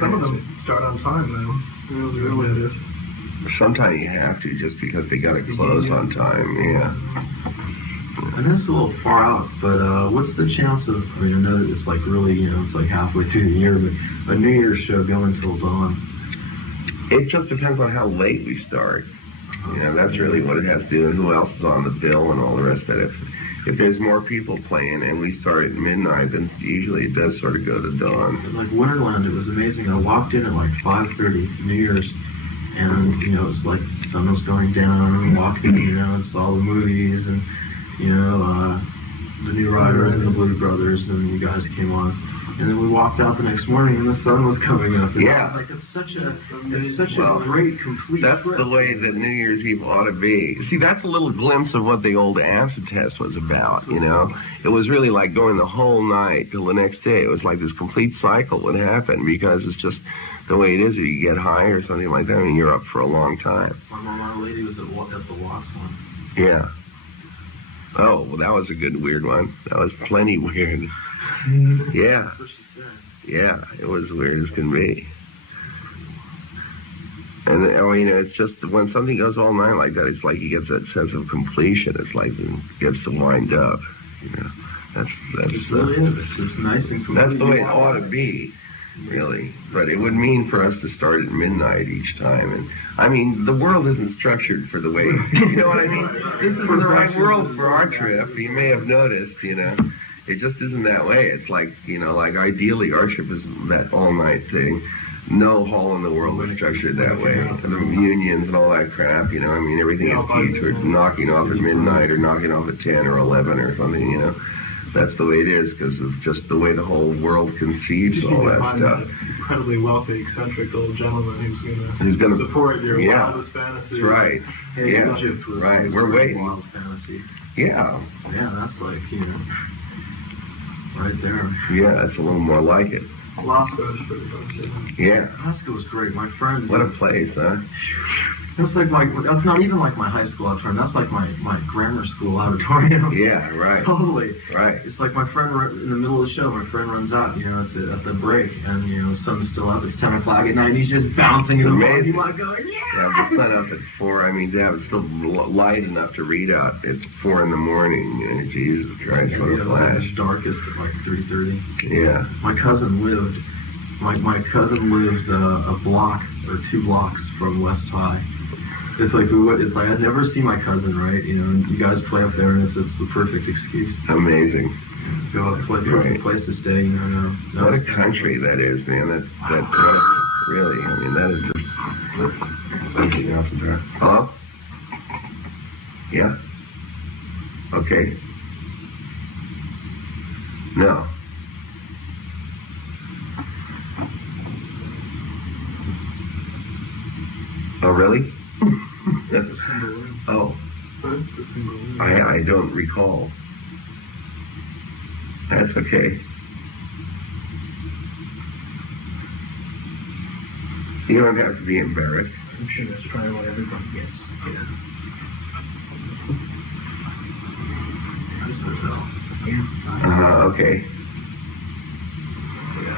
Some of them start on time, though. Really is. Sometimes you have to, just because they got to close on time. Yeah. And that's a little far out, but what's the chance of, I mean, I know that it's like really, it's like halfway through the year, but a New Year's show going till dawn? It just depends on how late we start. That's really what it has to do, and who else is on the bill and all the rest of it. If there's more people playing and we start at midnight, then usually it does sort of go to dawn. Like Winterland, it was amazing. I walked in at like 5:30, New Year's, and, it's like sun was going down, and walked in, and saw the movies, and, the New Riders and the Blue Brothers, and you guys came on. And then we walked out the next morning, and the sun was coming up. And Yeah. It's such a great, complete That's trip. the way that New Year's Eve ought to be. See, that's a little glimpse of what the old acid test was about, It was really like going the whole night till the next day. It was like this complete cycle would happen, because it's just the way it is. If you get high or something like that, I mean, you're up for a long time. My mom, lady, was at the Lost one. Yeah. Oh, well, that was a good weird one. That was plenty weird. Yeah. That's what she said. Yeah, it was weird as can be. And, it's just when something goes all night like that, it's like he gets that sense of completion. It's like it gets to wind up. That's It really is. It's nice and complete. That's the way it ought to be, really. But it would mean for us to start at midnight each time. And, I mean, the world isn't structured for the way, you know what I mean? This isn't the right world for our trip. You may have noticed, It just isn't that way. It's like, like ideally our trip is that all-night thing. No hall in the world is structured that way. The unions and all that crap, I mean, everything is key to knocking off at midnight or knocking off at 10 or 11 or something, That's the way it is, because of just the way the whole world conceives all that stuff. Incredibly wealthy, eccentric old gentleman who's going to support your wildest fantasy. That's right. Yeah, Egypt was we're waiting. Wild fantasy. Yeah. Yeah, that's like, right there. Yeah, that's a little more like it. Alaska is pretty good, too. Yeah. Alaska was great. My friend. What a place, huh? That's that's not even like my high school auditorium. That's like my grammar school auditorium. Yeah, right. Totally. Right. It's like my friend, in the middle of the show, my friend runs out, at the break, and, the sun's still up. It's 10 o'clock at night, and he's just bouncing in the parking lot going, Yeah, the sun up at 4. I mean, to have it still light enough to read out. It's 4 in the morning. Jesus Christ, what a flash. It's darkest at like 3:30. Yeah. My cousin lives a block or 2 blocks from West High. It's like I'd never see my cousin, right? And you guys play up there, and it's the perfect excuse. Amazing. Go up, play, perfect place to stay. No, what a country that is, man. Really, I mean, that is just something else there. Hello? Yeah? Okay. No. Oh, really? Oh. I don't recall. That's okay. You don't have to be embarrassed. I'm sure that's probably what everybody gets. Yeah. Yeah. Okay.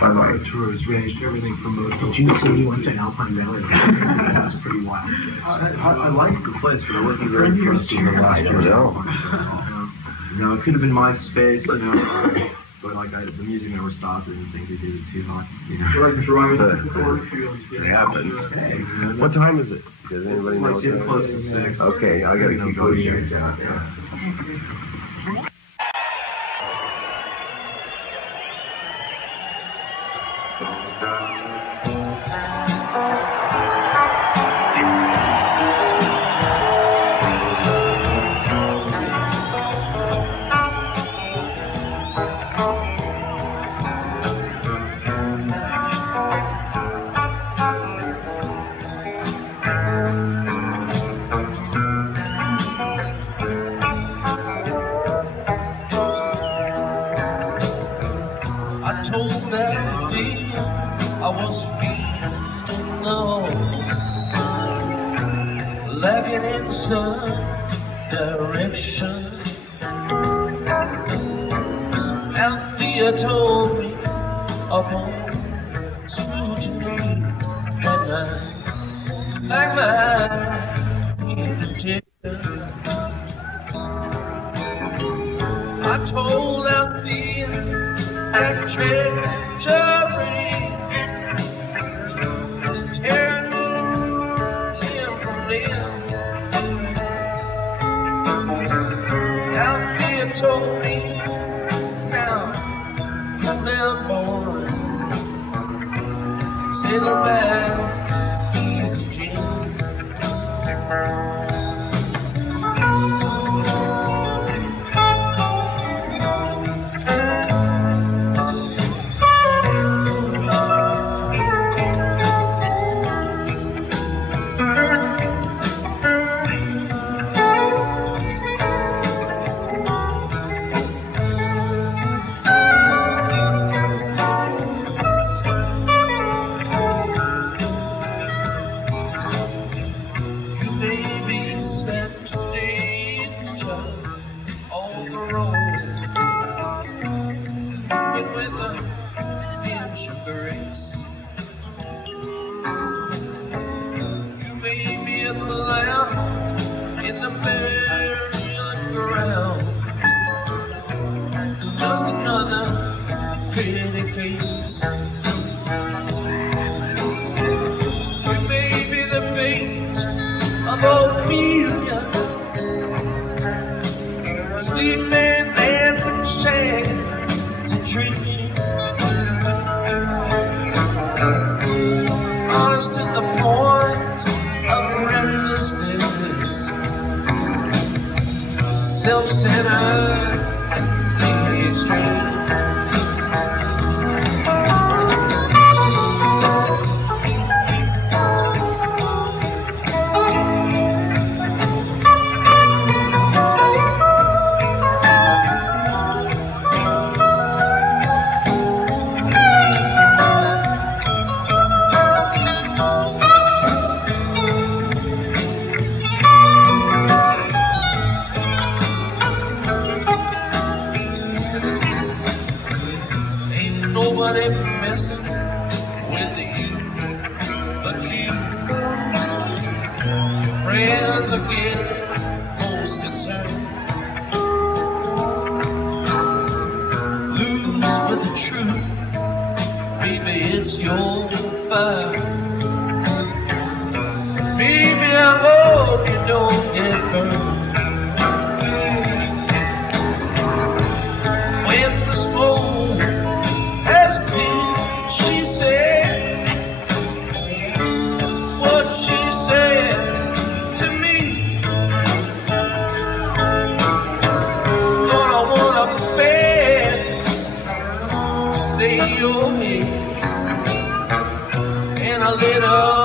Bye-bye. Tours ranged everything from most. Did you say you went to Alpine Valley? That was pretty wild. I liked the place, but I wasn't very impressed with the last I don't know. You know, it could have been my space, you know, but like the music never stopped or anything. They did it too hot, you know. Like driving But the cornfields. it happens. What time is it? Does anybody know? It's getting close to 6. Okay, I gotta keep going here. Told me upon scrutiny that like mine I told Althea that treachery was tearing limb from limb. Althea told me boy, sail back, easy Jim. And a little